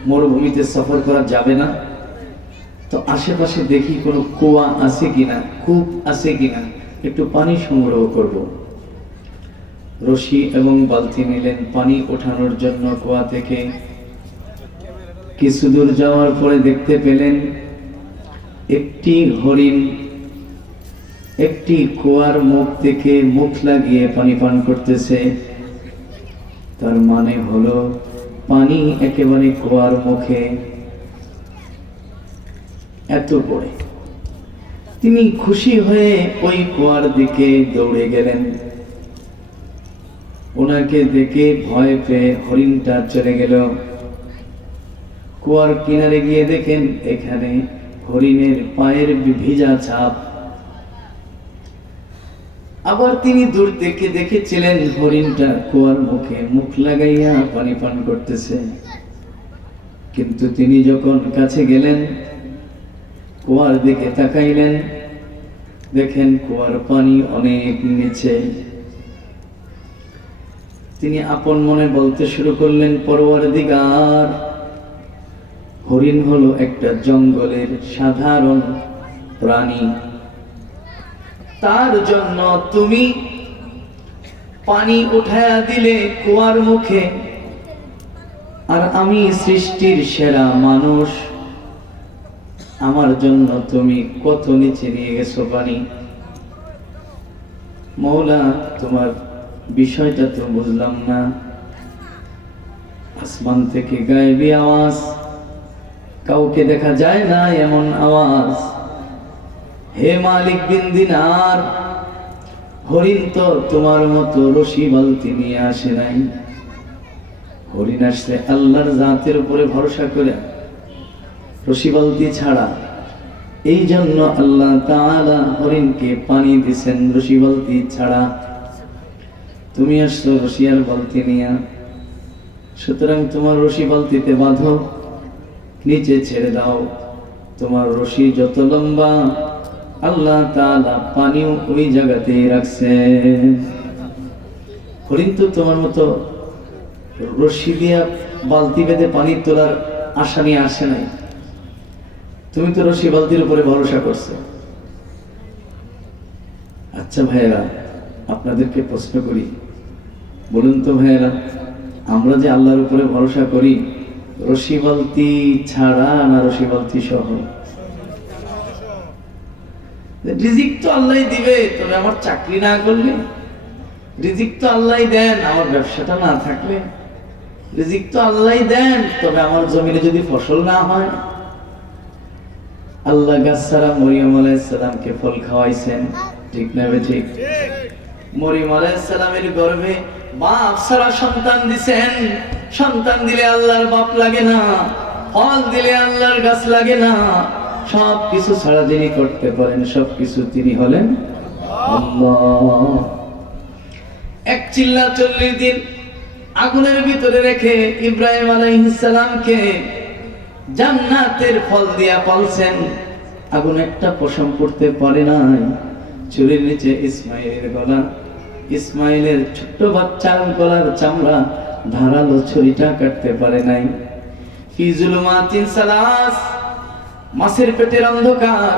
মরুভূমিতে সফর করা যাবে না। তো আশেপাশে দেখি কোনো কুয়া আছে কিনা, কূপ আছে কিনা, একটু পানি সংগ্রহ করব। রশি এবং বালতি নিলেন পানি ওঠানোর জন্য কুয়া থেকে। কিছু দূর যাওয়ার পরে দেখতে পেলেন একটি হরিণ একটি কুয়ার মুখ থেকে মুখ লাগিয়ে পানি পান করতেছে। তার মানে হলো পানি একেবারে কুয়ার মুখে। এত পরে তিনি খুশি হয়ে ওই কুয়ার দিকে দৌড়ে গেলেন। ওনাকে দেখে ভয় পেয়ে হরিণটা চলে গেল। কুয়ার কিনারে গিয়ে দেখেন এখানে হরিণের পায়ের ভিজা ছাপ। আবার তিনি দূর থেকে দেখেছিলেন হরিণটা কুয়ার মুখে মুখ লাগাইয়া পানি পান করতেছে। কিন্তু তিনি যখন কাছে গেলেন, কুয়ার দিকে তাকাইলেন, দেখেন কুয়ার পানি অনেক নিচে। তিনি আপন মনে বলতে শুরু করলেন, পরওয়ারদিগার, হরিণ হলো একটা জঙ্গলের সাধারণ প্রাণী, তার জন্য তুমি পানি উঠায়া দিলে কুয়ার মুখে, আর আমি সৃষ্টির সেরা মানুষ, আমার জন্য তুমি কত নিচে নিয়ে গেছো পানি। মওলা, তোমার বিষয়টা তো বুঝলাম না। আসমান থেকে গায়েবী আওয়াজ, কাউকে দেখা যায় না এমন আওয়াজ। হে মালিক বিন দিনার, হরিণ তো তোমার মতো রশি বালতি নিয়ে আসে নাই। হরিণ আসছে আল্লাহর জাতের উপরে ভরসা করে, রশি বালতি ছাড়া। এই জন্য আল্লাহ তাআলা হরিণকে পানি দিছেন রশি বালতি ছাড়া। তুমি আসছো রশি আর বালতি নিয়ে, সুতরাং তোমার রশি বালতিতে বাঁধো, নিচে ছেড়ে দাও। তোমার রশি যত লম্বা আল্লাহ তাআলা পানিও ওই জায়গাতেই রাখছে। হরিণ তো তোমার মতো রশি দিয়া বালতি বেঁধে পানি তোলার আশা নিয়ে আসে নাই। তুমি তো রশি বালতির উপরে ভরসা করছো। আচ্ছা ভাইয়েরা, আপনাদেরকে প্রশ্ন করি, বলুন তো ভাইয়েরা, আমরা যে আল্লাহর উপরে ভরসা করি, রশি বালতি ছাড়া না রশি বালতি সহ? রিজিক তো আল্লাহই দিবে, তবে আমার চাকরি না করলে, রিজিক তো আল্লাহই দেন, আমার ব্যবসাটা না থাকলে রিজিক তো আল্লাহই দেন, তবে আমার জমিনে যদি ফসল না হয়। আল্লাহ গাছ ছাড়া মরিয়ম আলাইহিস সালামকে ফল খাওয়াইছেন, ঠিক না ঠিক? মরিয়ম আলাইহিস সালামের গর্ভে বাপ ছাড়া সন্তান দিবেন, সন্তান দিলে আল্লাহর বাপ লাগে না, ফল দিলে আল্লাহর গাছ লাগে না। সব কিছু ছাড়া যিনি করতে পারেন সবকিছু তিনি হলেন আল্লাহ। এক চিল্লা 40 দিন আগুনের ভিতরে রেখে ইব্রাহিম আলাইহিস সালামকে জান্নাতের ফল দিয়া পালছেন। আগুন একটা পশম পড়তে পারে নাই। চুরির নিচে ইসমাইলের গলা, ইসমাইলের ছোট্ট বাচ্চার গলার চামড়া ধারালো ছুরিটা কাটতে পারে নাই। ফি জুলুমাতিন সালাস, মাছের পেটের অন্ধকার,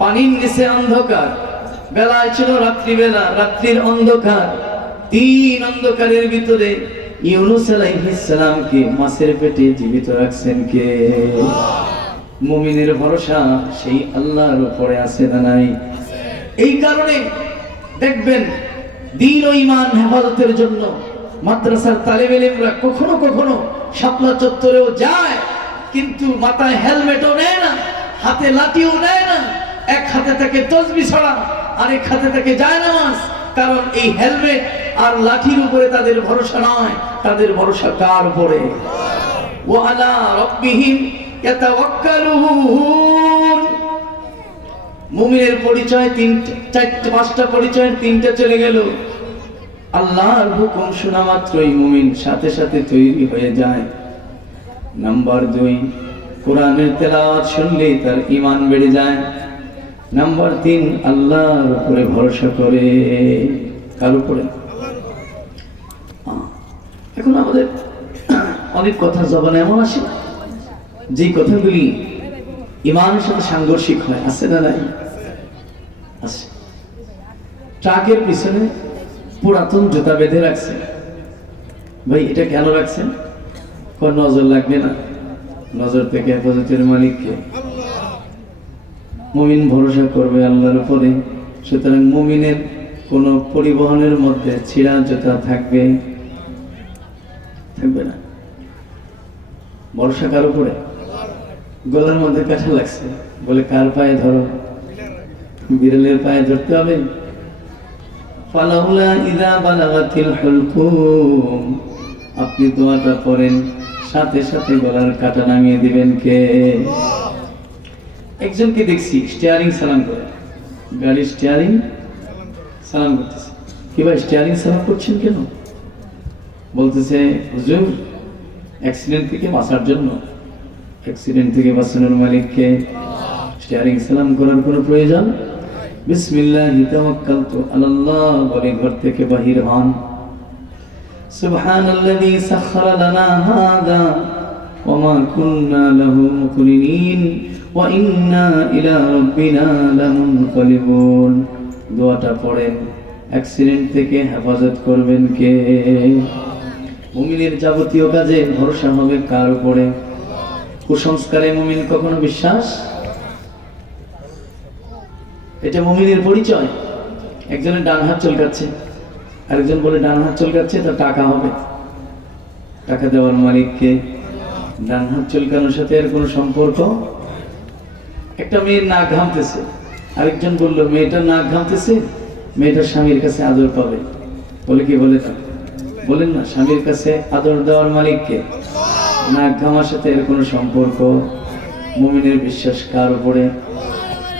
পানির নিচে অন্ধকার, বেলায় ছিল রাত্রিবেলা, রাত্রির অন্ধকার, 3 অন্ধকারের ভিতরে ইউনূস আলাইহিস সালামকে মাছের পেটে জীবিত রাখছেন কে? মুমিনের ভরসা সেই আল্লাহর উপরে আছে না নাই? এই কারণে দেখবেন দ্বীন ও ঈমান হেফাজতের জন্য মাদ্রাসার তালেবে ইলমরা কখনো কখনো শাপলা চত্বরেও যায়, কিন্তু মাথায় হেলমেটও নেয় না, হাতে লাঠিও নেয় না, এক হাতে থাকে তসবিহ ছড়া, আরেক হাতে থাকে জায়নামাজ। কারণ এই হেলমেট আর লাঠির উপরে তাদের ভরসা নয়, তাদের ভরসা কার উপরে? ওয়া আলা রাব্বিহিম ইয়াতাওয়াক্কালুন। মুমিনের পরিচয় 5টা পরিচয়ের 3টা চলে গেল। আল্লাহর হুকুম শোনা মাত্রই মুমিন সাথে সাথে তৈরি হয়ে যায়। নাম্বার 2, কোরআনের তেলাওয়াত শুনলেই তার ঈমান বেড়ে যায়। নাম্বার 3, আল্লাহর উপরে ভরসা করে। কার উপরে? এখন আমাদের অনেক কথা জবানে এমন আসে যে কথাগুলি ঈমানের সাথে সাংঘর্ষিক হয়, আছে না নাই? আছে। ট্রাকের পিছনে পুরাতন জুতা বেঁধে রাখছে, ভাই এটা কেন রাখছেন? কোন নজর লাগবে না? নজর থেকে হেফাজতের মালিককে। মুমিন ভরসা করবে আল্লাহর উপরে। সুতরাং মুমিনের কোন পরিবহনের মধ্যে ছিঁড়া জুতা থাকবে না। ভরসা কার উপরে? গলার মধ্যে কাঁটা লাগছে, বলে কার পায়ে ধরো? বিড়ালের পায়ে ধরতে হবে। ফালাউলা ইযা বালাগাতিল হুলকুম, আপনি দোয়াটা পড়েন, সাথে সাথে গলার কাঁটা নামিয়ে দিবেন কে? একজনকে দেখছি স্টিয়ারিং সালাম করে, গাড়ির স্টিয়ারিং সালাম করতেছে। কি ভাই স্টিয়ারিং সালাম করছেন কেন? বলতেছে হুজুর অ্যাক্সিডেন্ট থেকে বাঁচার জন্য। অ্যাক্সিডেন্ট থেকে বাঁচানোর মালিককে স্টিয়ারিং সালাম করার কোনো প্রয়োজন? বিসমিল্লাহি তাওয়াক্কালতু আলাল্লাহ বলে ঘর থেকে বাহির হন। সুবহানাল্লাযী সাখখারা লানা হাযা ওয়া মা কুন্না লাহু মুকরিনিন ওয়া ইন্না ইলা রাব্বিনা লামুনকালিবুন। দোয়াটা পড়েন, অ্যাক্সিডেন্ট থেকে হেফাজত করবেন কে? মুমিনের যাবতীয় কাজে ভরসা হবে কার উপরে? কুসংস্কারে মুমিন কখনো বিশ্বাস? এটা মুমিনের পরিচয়। একজনের ডান হাত চলকাচ্ছে, আরেকজন বলে ডান হাত চলকাচ্ছে তো টাকা হবে। টাকা দেওয়ার মালিককে? ডান হাত চলকানোর সাথে এর কোনো সম্পর্ক? একটা মেয়ের নাক ঘামতেছে, আরেকজন বলল মেয়েটার নাক ঘামতেছে, মেয়েটার স্বামীর কাছে আদর পাবে। বলে কি বলে না? বলেন না, স্বামীর কাছে আদর দেওয়ার মালিককে? নাক ঘামার সাথে এর কোনো সম্পর্ক? মুমিনের বিশ্বাস কার উপরে?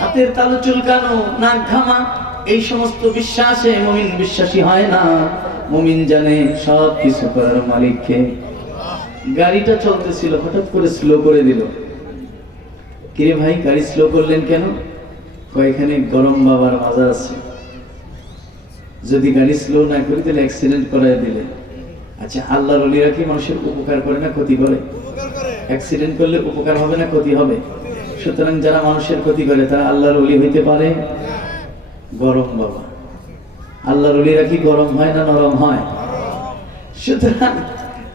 হাতের তালু চুলকানো, নাক ঘামা, এই সমস্ত বিশ্বাসে মুমিন বিশ্বাসী হয় না। মুমিন জানে সব কিছু করার মালিককে। গাড়িটা চলতেছিল, হঠাৎ করে স্লো করে দিল। কিরে ভাই গাড়ি স্লো করলেন কেন? কয়েকখানে গরম বাবার মাজার আছে, যদি গাড়ি স্লো না করি তাহলে অ্যাক্সিডেন্ট করায় দিলে। আচ্ছা আল্লাহর ওলিরা কি মানুষের উপকার করে না ক্ষতি করে? অ্যাক্সিডেন্ট করলে উপকার হবে না ক্ষতি হবে? সুতরাং যারা মানুষের ক্ষতি করে তারা আল্লাহর ওলি হইতে পারে? গরম বাবা। আল্লাহর ওলিরা কি গরম হয় না নরম হয়? সুতরাং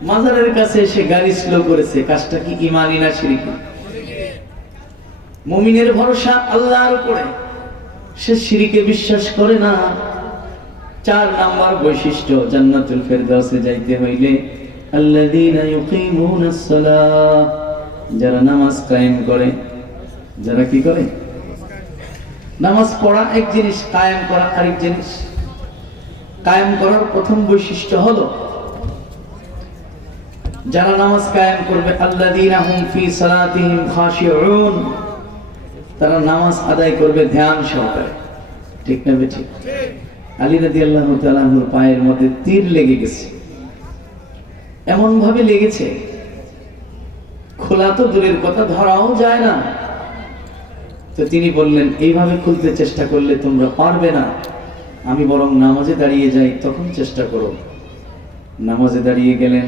মাজারের কাছে এসে গাড়ি স্লো করেছে, কাজটা কি ঈমানি না শিরকি? মুমিনের ভরসা আল্লাহর উপরে, সে শিরকে বিশ্বাস করে না। 4 নাম্বার বৈশিষ্ট্য, জান্নাতুল ফেরদাউসে যাইতে হইলে আল্লাযীনা ইউকিমুনাস সালাহ, যারা নামাজ কায়েম করে। যারা কি করে? নামাজ পড়া এক জিনিস, কায়েম করা আরেক জিনিস। কায়েম করার প্রথম বৈশিষ্ট্য হলো যারা নামাজ কায়েম করবে আল্লাযীনা হুম ফি সালাতিহিম খাশিউন, তারা নামাজ আদায় করবে ধ্যান সহকারে। ঠিক না বেঠিক? আলী রাদিয়াল্লাহু তাআলা আনহুর পায়ের মধ্যে তীর লেগে গেছে, এমন ভাবে লেগেছে খোলা তো দূরের কথা, ধরাও যায় না। তো তিনি বললেন, এইভাবে খুলতে চেষ্টা করলে তোমরা পারবে না, আমি বরং নামাজে দাঁড়িয়ে যাই, তখন চেষ্টা করো। নামাজে দাঁড়িয়ে গেলেন,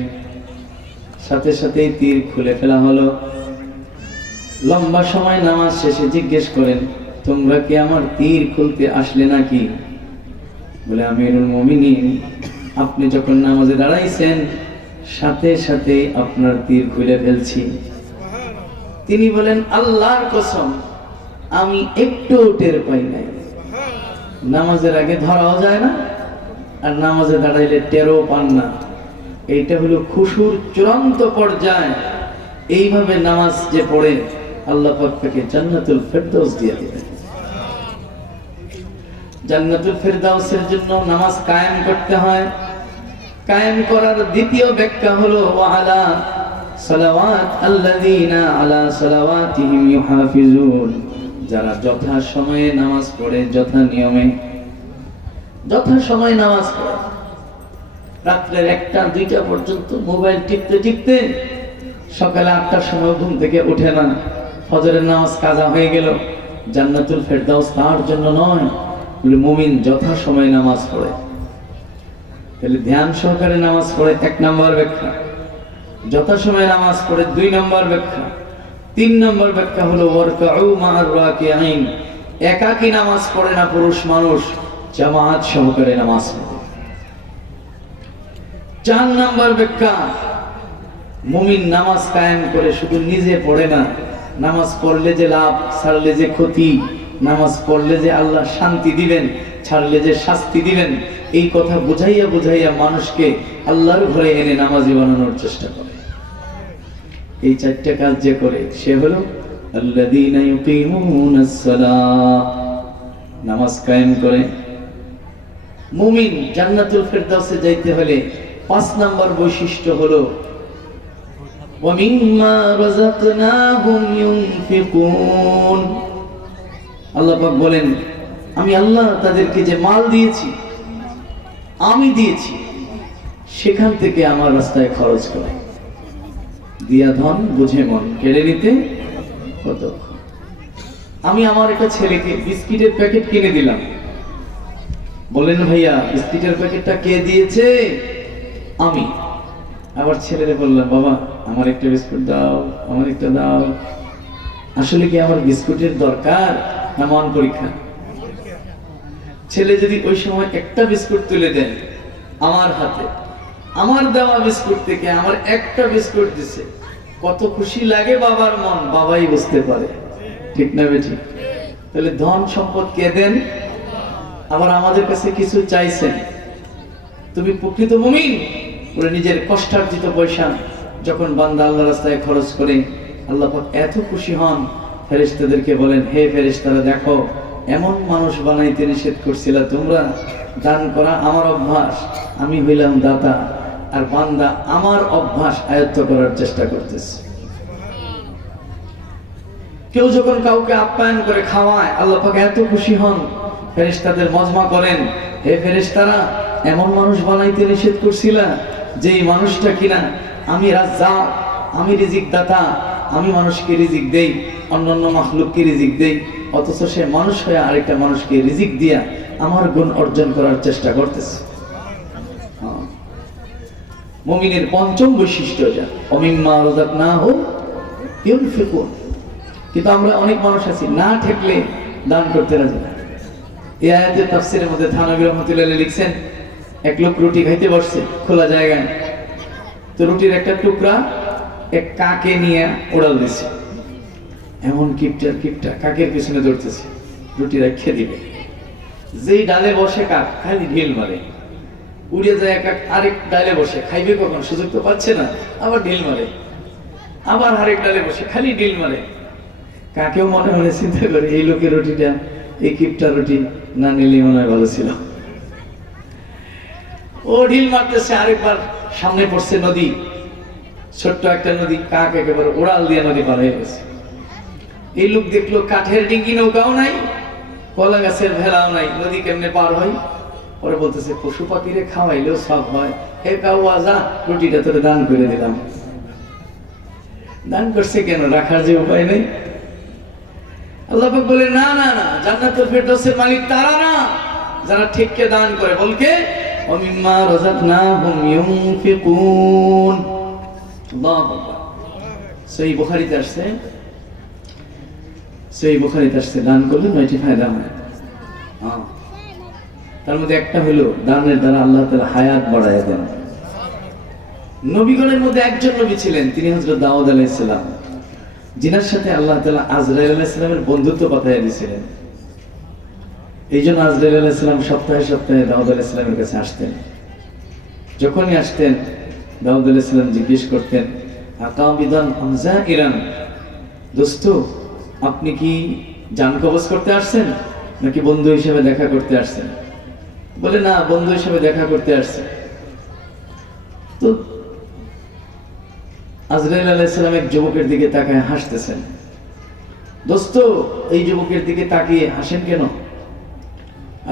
সাথে সাথেই তীর খুলে ফেলা হলো। লম্বা সময় নামাজ শেষে জিজ্ঞেস করেন, তোমরা কি আমার তীর খুলতে আসলে নাকি? বলে, আমিরুল মুমিনিন, আপনি যখন নামাজে দাঁড়াইছেন সাথে সাথে আপনার তীর খুলে ফেলছি। তিনি বলেন, আল্লাহর কসম, আমি একটু টের পাই নাই। নামাজের আগে ধরাও যায় না, আর নামাজে দাঁড়াইলে টেরও পান না। এইটা হলো খুশুর চূড়ান্ত পর্যায়। এইভাবে নামাজ যে পড়ে, আল্লাহ পাক তাকে জান্নাতুল ফেরদাউস দিয়ে দিবেন। জান্নাতুল ফেরদাউসের জন্য নামাজ কায়েম করতে হয়। কায়েম করার দ্বিতীয় ব্যাখ্যা হলো ওয়ালা সালাওয়াত আল্লাযীনা আলা সালাওয়াতিহিম ইউহাফিজুন, যারা যথা সময়ে নামাজ পড়ে, যথা নিয়মে যথা সময়ে নামাজ পড়ে। রাত্রের 1টা 2টা পর্যন্ত মোবাইল টিপতে টিপতে সকালে 8টার সময় ঘুম থেকে উঠে না, ফজরের নামাজ কাজা হয়ে গেল। জান্নাতুল ফেরদাউস তার জন্য নয়। মুমিন যথা সময়ে নামাজ পড়ে, তাহলে ধ্যান সহকারে নামাজ পড়ে 1 নম্বর ব্যাখ্যা। যথা সময়ে নামাজ পড়ে 2 নম্বর ব্যাখ্যা। 3 নম্বর ব্যাখ্যা হলো ওয়ারকাউ মা'আর রাকিঈন, একাকী নামাজ পড়ে না পুরুষ মানুষ, জামাত সহকারে নামাজ পড়ে। 4 নম্বর ব্যাখ্যা, মুমিন নামাজ কায়েম করে শুধু নিজে পড়ে না, নামাজ পড়লে যে লাভ, ছাড়লে যে ক্ষতি, নামাজ পড়লে যে আল্লাহ শান্তি দিবেন, ছাড়লে যে শাস্তি দিবেন, এই কথা বুঝাইয়া বুঝাইয়া মানুষকে আল্লাহর ঘরে এনে নামাজি বানানোর চেষ্টা করে। এই 4টা কাজ যে করে, সে হলো আল্লাযীনা ইউকিমুনাস সালাহ, নামাজ কায়েম করে। মুমিন জান্নাতুল ফেরদাউসে যাইতে হলে 5 নম্বর বৈশিষ্ট্য হলো ওয়া মিম্মা রাযাকনাহুম ইউনফিকুন। আল্লাহ পাক বলেন, আমি আল্লাহ তাদেরকে যে মাল দিয়েছি, আমি দিয়েছি, সেখান থেকে আমার রাস্তায় খরচ করে। দিয়া ধন বুঝে মন, কেড়ে নিতে কতক্ষণ। আমি আমার একটা ছেলেকে বিস্কিটের প্যাকেট কিনে দিলাম। বলেন, ভাইয়া বিস্কিটের প্যাকেটটা কে দিয়েছে? আমি। আবার ছেলেরে বললাম, বাবা আমার একটা বিস্কুট দাও, আমার একটা দাও। আসলে কি আমার বিস্কুটের দরকার না মন পরীক্ষা? ছেলে যদি ওই সময় একটা বিস্কুট তুলে দেন আমার হাতে, আমার দেওয়া বিস্কুট থেকে আমার একটা বিস্কুট দিছে, কত খুশি লাগে বাবার মন, বাবাই বুঝতে পারে। ঠিক না বেঠিক? তাহলে ধন সম্পদ কে দেন? আবার আমাদের কাছে কিছু চাইছেন। তুমি প্রকৃত মুমিন বলে নিজের কষ্টার্জিত পয়সা যখন বান্দা আল্লাহর রাস্তায় খরচ করে, আল্লাহ পাক এত খুশি হন, ফেরেশতাদেরকে বলেন, হে ফেরেশতারা দেখো, এমন মানুষ বানাইতে নিষেধ করছিলা তোমরা। দান করা আমার অভ্যাস, আমি হইলাম দাতা, আর বান্দা আমার অভ্যাস আয়ত্ত করার চেষ্টা করতেছে। কেউ যখন কাউকে আপ্যায়ন করে খাওয়ায়, আল্লাহ পাক এত খুশি হন, ফেরেশতাদের মজমা করেন, হে ফেরেশতারা, এমন মানুষ বানাইতে নিষেধ করছিলা যেই মানুষটা কিনা আমি রাজ্জাক, আমি রিজিক দাতা, আমি মানুষকে রিজিক দেই, অন্যান্য মাখলুককে রিজিক দেই, অথচ সে মানুষ হয়ে আরেকটা মানুষকে রিজিক দিয়া আমার গুণ অর্জন করার চেষ্টা করতেছে। মুমিনের ৫ম বৈশিষ্ট্য যা ওমিম্মা রাযাকনাহুম ইউনফিকুন। কিন্তু আমরা অনেক মানুষ আছি না ঠেকলে দান করতে রাজি না। এই আয়াতের তাফসীরের মধ্যে থানবী রাহমাতুল্লাহ আলাইহি লিখছেন, এক লোক রুটি খাইতে বসছে খোলা জায়গায়, তো রুটির একটা টুকরা এক কাকে নিয়ে ওড়াল দিছে। এমন কিপটা কাকের পিছনে দৌড়তেছে, রুটি রেখে দিবে। যেই ডালে বসে কাক খালি ঢিল মারে, উড়ে যায় কাক আরেক ডালে বসে, খাইবে কখন, সুযোগ তো পাচ্ছে না, আবার ঢিল মারে, আবার আরেক ডালে বসে খালি ঢিল মারে। কাকেও মনে মনে চিন্তা করে এই লোকের রুটিটা, এই কিপটা রুটি না নিলে মনে হয় ভালো ছিল। ও ঢিল মারতেছে, আরেকবার সামনে পড়ছে নদী, ছোট্ট একটা নদী, কাক একেবারে ওড়াল দিয়ে নদী পার হয়ে গেছে। এই লোক দেখলো কাঠের ডিঙ্গি নৌকাও নাই, কলা গাছের ভেলাও নাই, নদী কেমনে পার হয়? পরে বলতেছে পশু পাখিরে খাওয়াইলেও সব হয়, হে কাউয়া যা, রুটিটা তোরে দান করে দিলাম। দান করছে কেন? রাখার যে উপায় নেই। আল্লাহ পাক বলে না না না, জান্নাতুল ফেরদৌসের মালিক তারা না যারা ঠিককে দান করে, বলকে ওমিম্মা রাযাকনাহুম ইউনফিকুন। আল্লাহু আকবার। সহিহ বুখারীতে আসছে, সহিহ বুখারীতে আসছে দান করলে 9টি ফায়দা হয়। তার মধ্যে একটা হলো দানের দ্বারা আল্লাহ তাআলা হায়াত বাড়ায় দেন। নবীগণের মধ্যে একজন নবী ছিলেন, তিনি হযরত দাউদ আলাইহিস সালাম, যিনার সাথে আল্লাহ তাআলা আজরাইল আলাইহিস সালামের বন্ধুত্ব পাঠিয়ে দিয়েছিলেন। এই জন্য আজরাইল আলাইহিস সালাম সপ্তাহে সপ্তাহে দাউদ আলাইহিস সালামের কাছে আসতেন। যখনই আসতেন দাউদ আলাইহিস সালাম জিজ্ঞেস করতেন, আকাবিদান হামজা ইরান, দোস্ত আপনি কি জান কবজ করতে আসছেন নাকি বন্ধু হিসেবে দেখা করতে আসছেন? বলে না, বন্ধু হিসেবে দেখা করতে আসছে। তো আজরাইল আলাইহিস সালাম এক যুবকের দিকে তাকায় হাসতেছেন। দোস্ত এই যুবকের দিকে তাকিয়ে হাসেন কেন?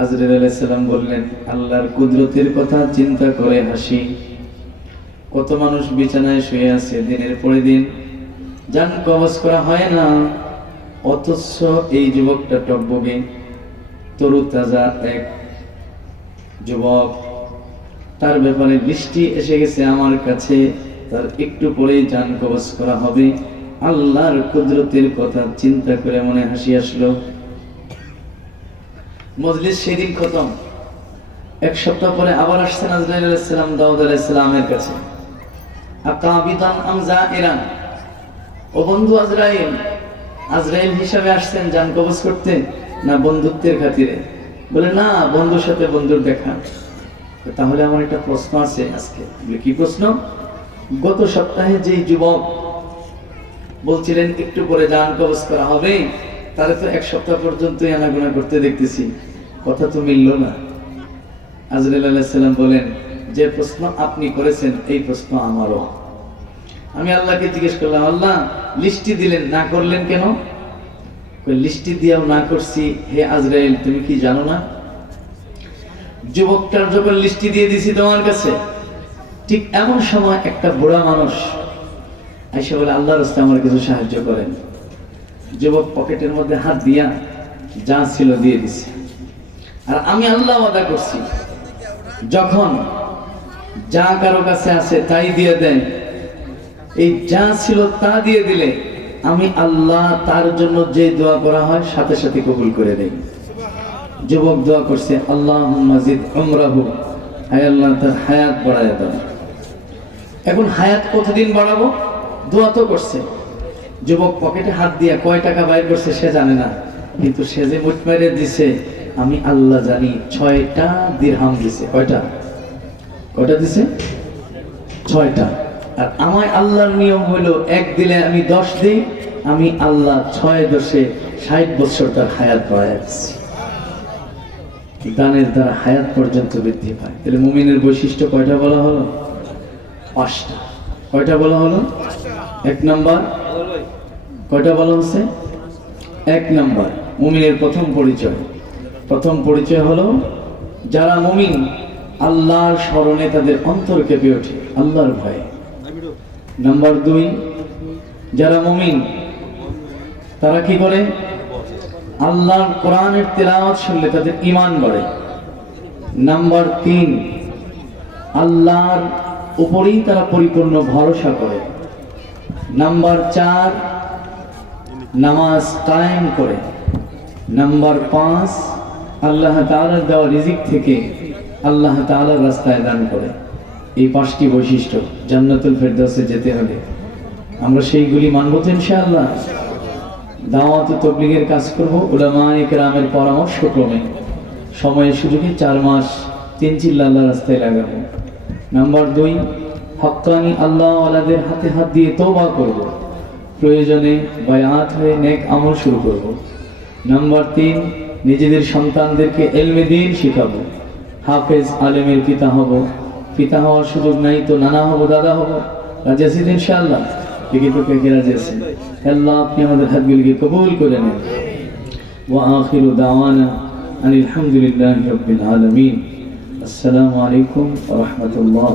আজরাইল আলাইহিস সালাম বললেন, আল্লাহর কুদরতের কথা চিন্তা করে হাসি। কত মানুষ বিছানায় শুয়ে আছে, দিনের পরে দিন জান কবজ করা হয় না, অথচ এই যুবকটা টকবগে তরুতাজা এক যুবক, তার ব্যাপারে বৃষ্টি এসে গেছে আমার কাছে, তার একটু পরেই জান কবজ করা হবে। আল্লাহর কুদরতের কথা চিন্তা করে মনে হাসি আসলো। মজলিস সেদিন খতম। এক সপ্তাহ পরে আবার আসছেন আজরাইল আলাইহিস সালাম দাউদ আলাইহিস সালামের কাছে। আকাবিদান আমজা ইরান, ও বন্ধু আজরাইল, আজরাইল হিসাবে আসছেন জান কবজ করতে না বন্ধুত্বের খাতিরে? বলে না, বন্ধুর সাথে বন্ধুর দেখা। তাহলে আমার একটা প্রশ্ন আছে আজকে। বলে কি প্রশ্ন? গত সপ্তাহে যে যুবক বলছিলেন একটু পরে জান কবজ করা হবে, তাহলে তো এক সপ্তাহ পর্যন্তই আনাগোনা করতে দেখতেছি, কথা তো মিলল না। আজরাইল আলাইহিস সালাম বলেন, যে প্রশ্ন আপনি করেছেন এই প্রশ্ন আমারও। আমি আল্লাহকে জিজ্ঞেস করলাম, আল্লাহ লিস্টি দিলেন, না করলেন কেন? লিস্টি দিয়েও না করছি, হে আজরাইল তুমি কি জানো না? যুবকটার যখন লিস্টি দিয়ে দিছি তোমার কাছে, ঠিক এমন সময় একটা বুড়া মানুষ আইসা বলে, আল্লাহর রাস্তায় আমার কিছু সাহায্য করেন। যুবক পকেটের মধ্যে হাত দিয়া যা ছিল দিয়ে দিছে। আর আমি আল্লাহ ওয়াদা করছি, যখন যা কারো কাছে আছে তাই দিয়ে দেন, এই যা ছিল তা দিয়ে দিলে আমি আল্লাহ তার জন্য যে দোয়া করা হয় সাথে সাথে কবুল করে দেই। যুবক দোয়া করছে, আল্লাহুম্মা জিদ উমরাহু, হে আল্লাহ তার হায়াত বাড়ায় দাও। এখন হায়াত কতদিন বাড়াবো? দোয়া তো করছে। যুবক পকেটে হাত দিয়া কয় টাকা বাইর করছে সে জানে না, কিন্তু সে যে মুঠ মেরে দিছে আমি আল্লাহ জানি, 6টা দিরহাম দিছে। কয়টা দিছে? 6টা। আর আমার আল্লাহর নিয়ম হলো এক দিলে আমি 10 দিই, আমি আল্লাহ 6 10 60 বছর তার হায়াত বাড়ায় দিচ্ছি। দানের দ্বারা হায়াত পর্যন্ত বৃদ্ধি পায়। তাহলে মুমিনের বৈশিষ্ট্য কয়টা বলা হলো? 5টা। কয়টা বলা হলো? 1 নাম্বার কয়টা বলা হচ্ছে? 1 নাম্বার মুমিনের প্রথম পরিচয় হলো যারা মুমিন আল্লাহর স্মরণে তাদের অন্তর কেঁপে ওঠে আল্লাহর ভয়ে। নাম্বার 2, যারা মুমিন তারা কি করে? আল্লাহর কোরআনের তেলাওয়াত শুনলে তাদের ঈমান বাড়ে। নাম্বার 3, আল্লাহর উপরেই তারা পরিপূর্ণ ভরসা করে। নাম্বার 4, নামাজ কায়েম করে। নাম্বার 5, আল্লাহ তাআলার দেওয়া রিজিক থেকে আল্লাহ তাআলার রাস্তায় দান করে। এই 5টি বৈশিষ্ট্য জান্নাতুল ফেরদাউসে যেতে হলে আমরা সেইগুলি মানব তো ইনশাআল্লাহ। দাওয়াত ও তাবলীগের কাজ করব উলামায়ে কেরামের পরামর্শক্রমে, সময়ের সুযোগে 4 মাস 3 চিল্লা আল্লাহ রাস্তায় লাগাবো। নাম্বার 2, হক্কানি আল্লাহ ওয়ালাদের হাতে হাত দিয়ে তওবা করব, প্রয়োজনে বায়াত হয়ে নেক আমল শুরু করব। নাম্বার 3, নিজেদের সন্তানদেরকে ইলমে দ্বীন শেখাবো, হাফেজ আলেমের পিতা হব। পিতা হওয়ার সুযোগ নাই তো নানা হব, দাদা হব। রাজি আছেন ইনশাআল্লাহ? দেখি তো কে কে রাজি আছেন। আল্লাহ আপনি আমাদের হাতগুলিকে কবুল করে নেন। ওয়া আখিরু দাওয়ানা আনিল হামদুলিল্লাহি রাব্বিল আলামিন। আসসালামু আলাইকুম ওয়া রাহমাতুল্লাহ।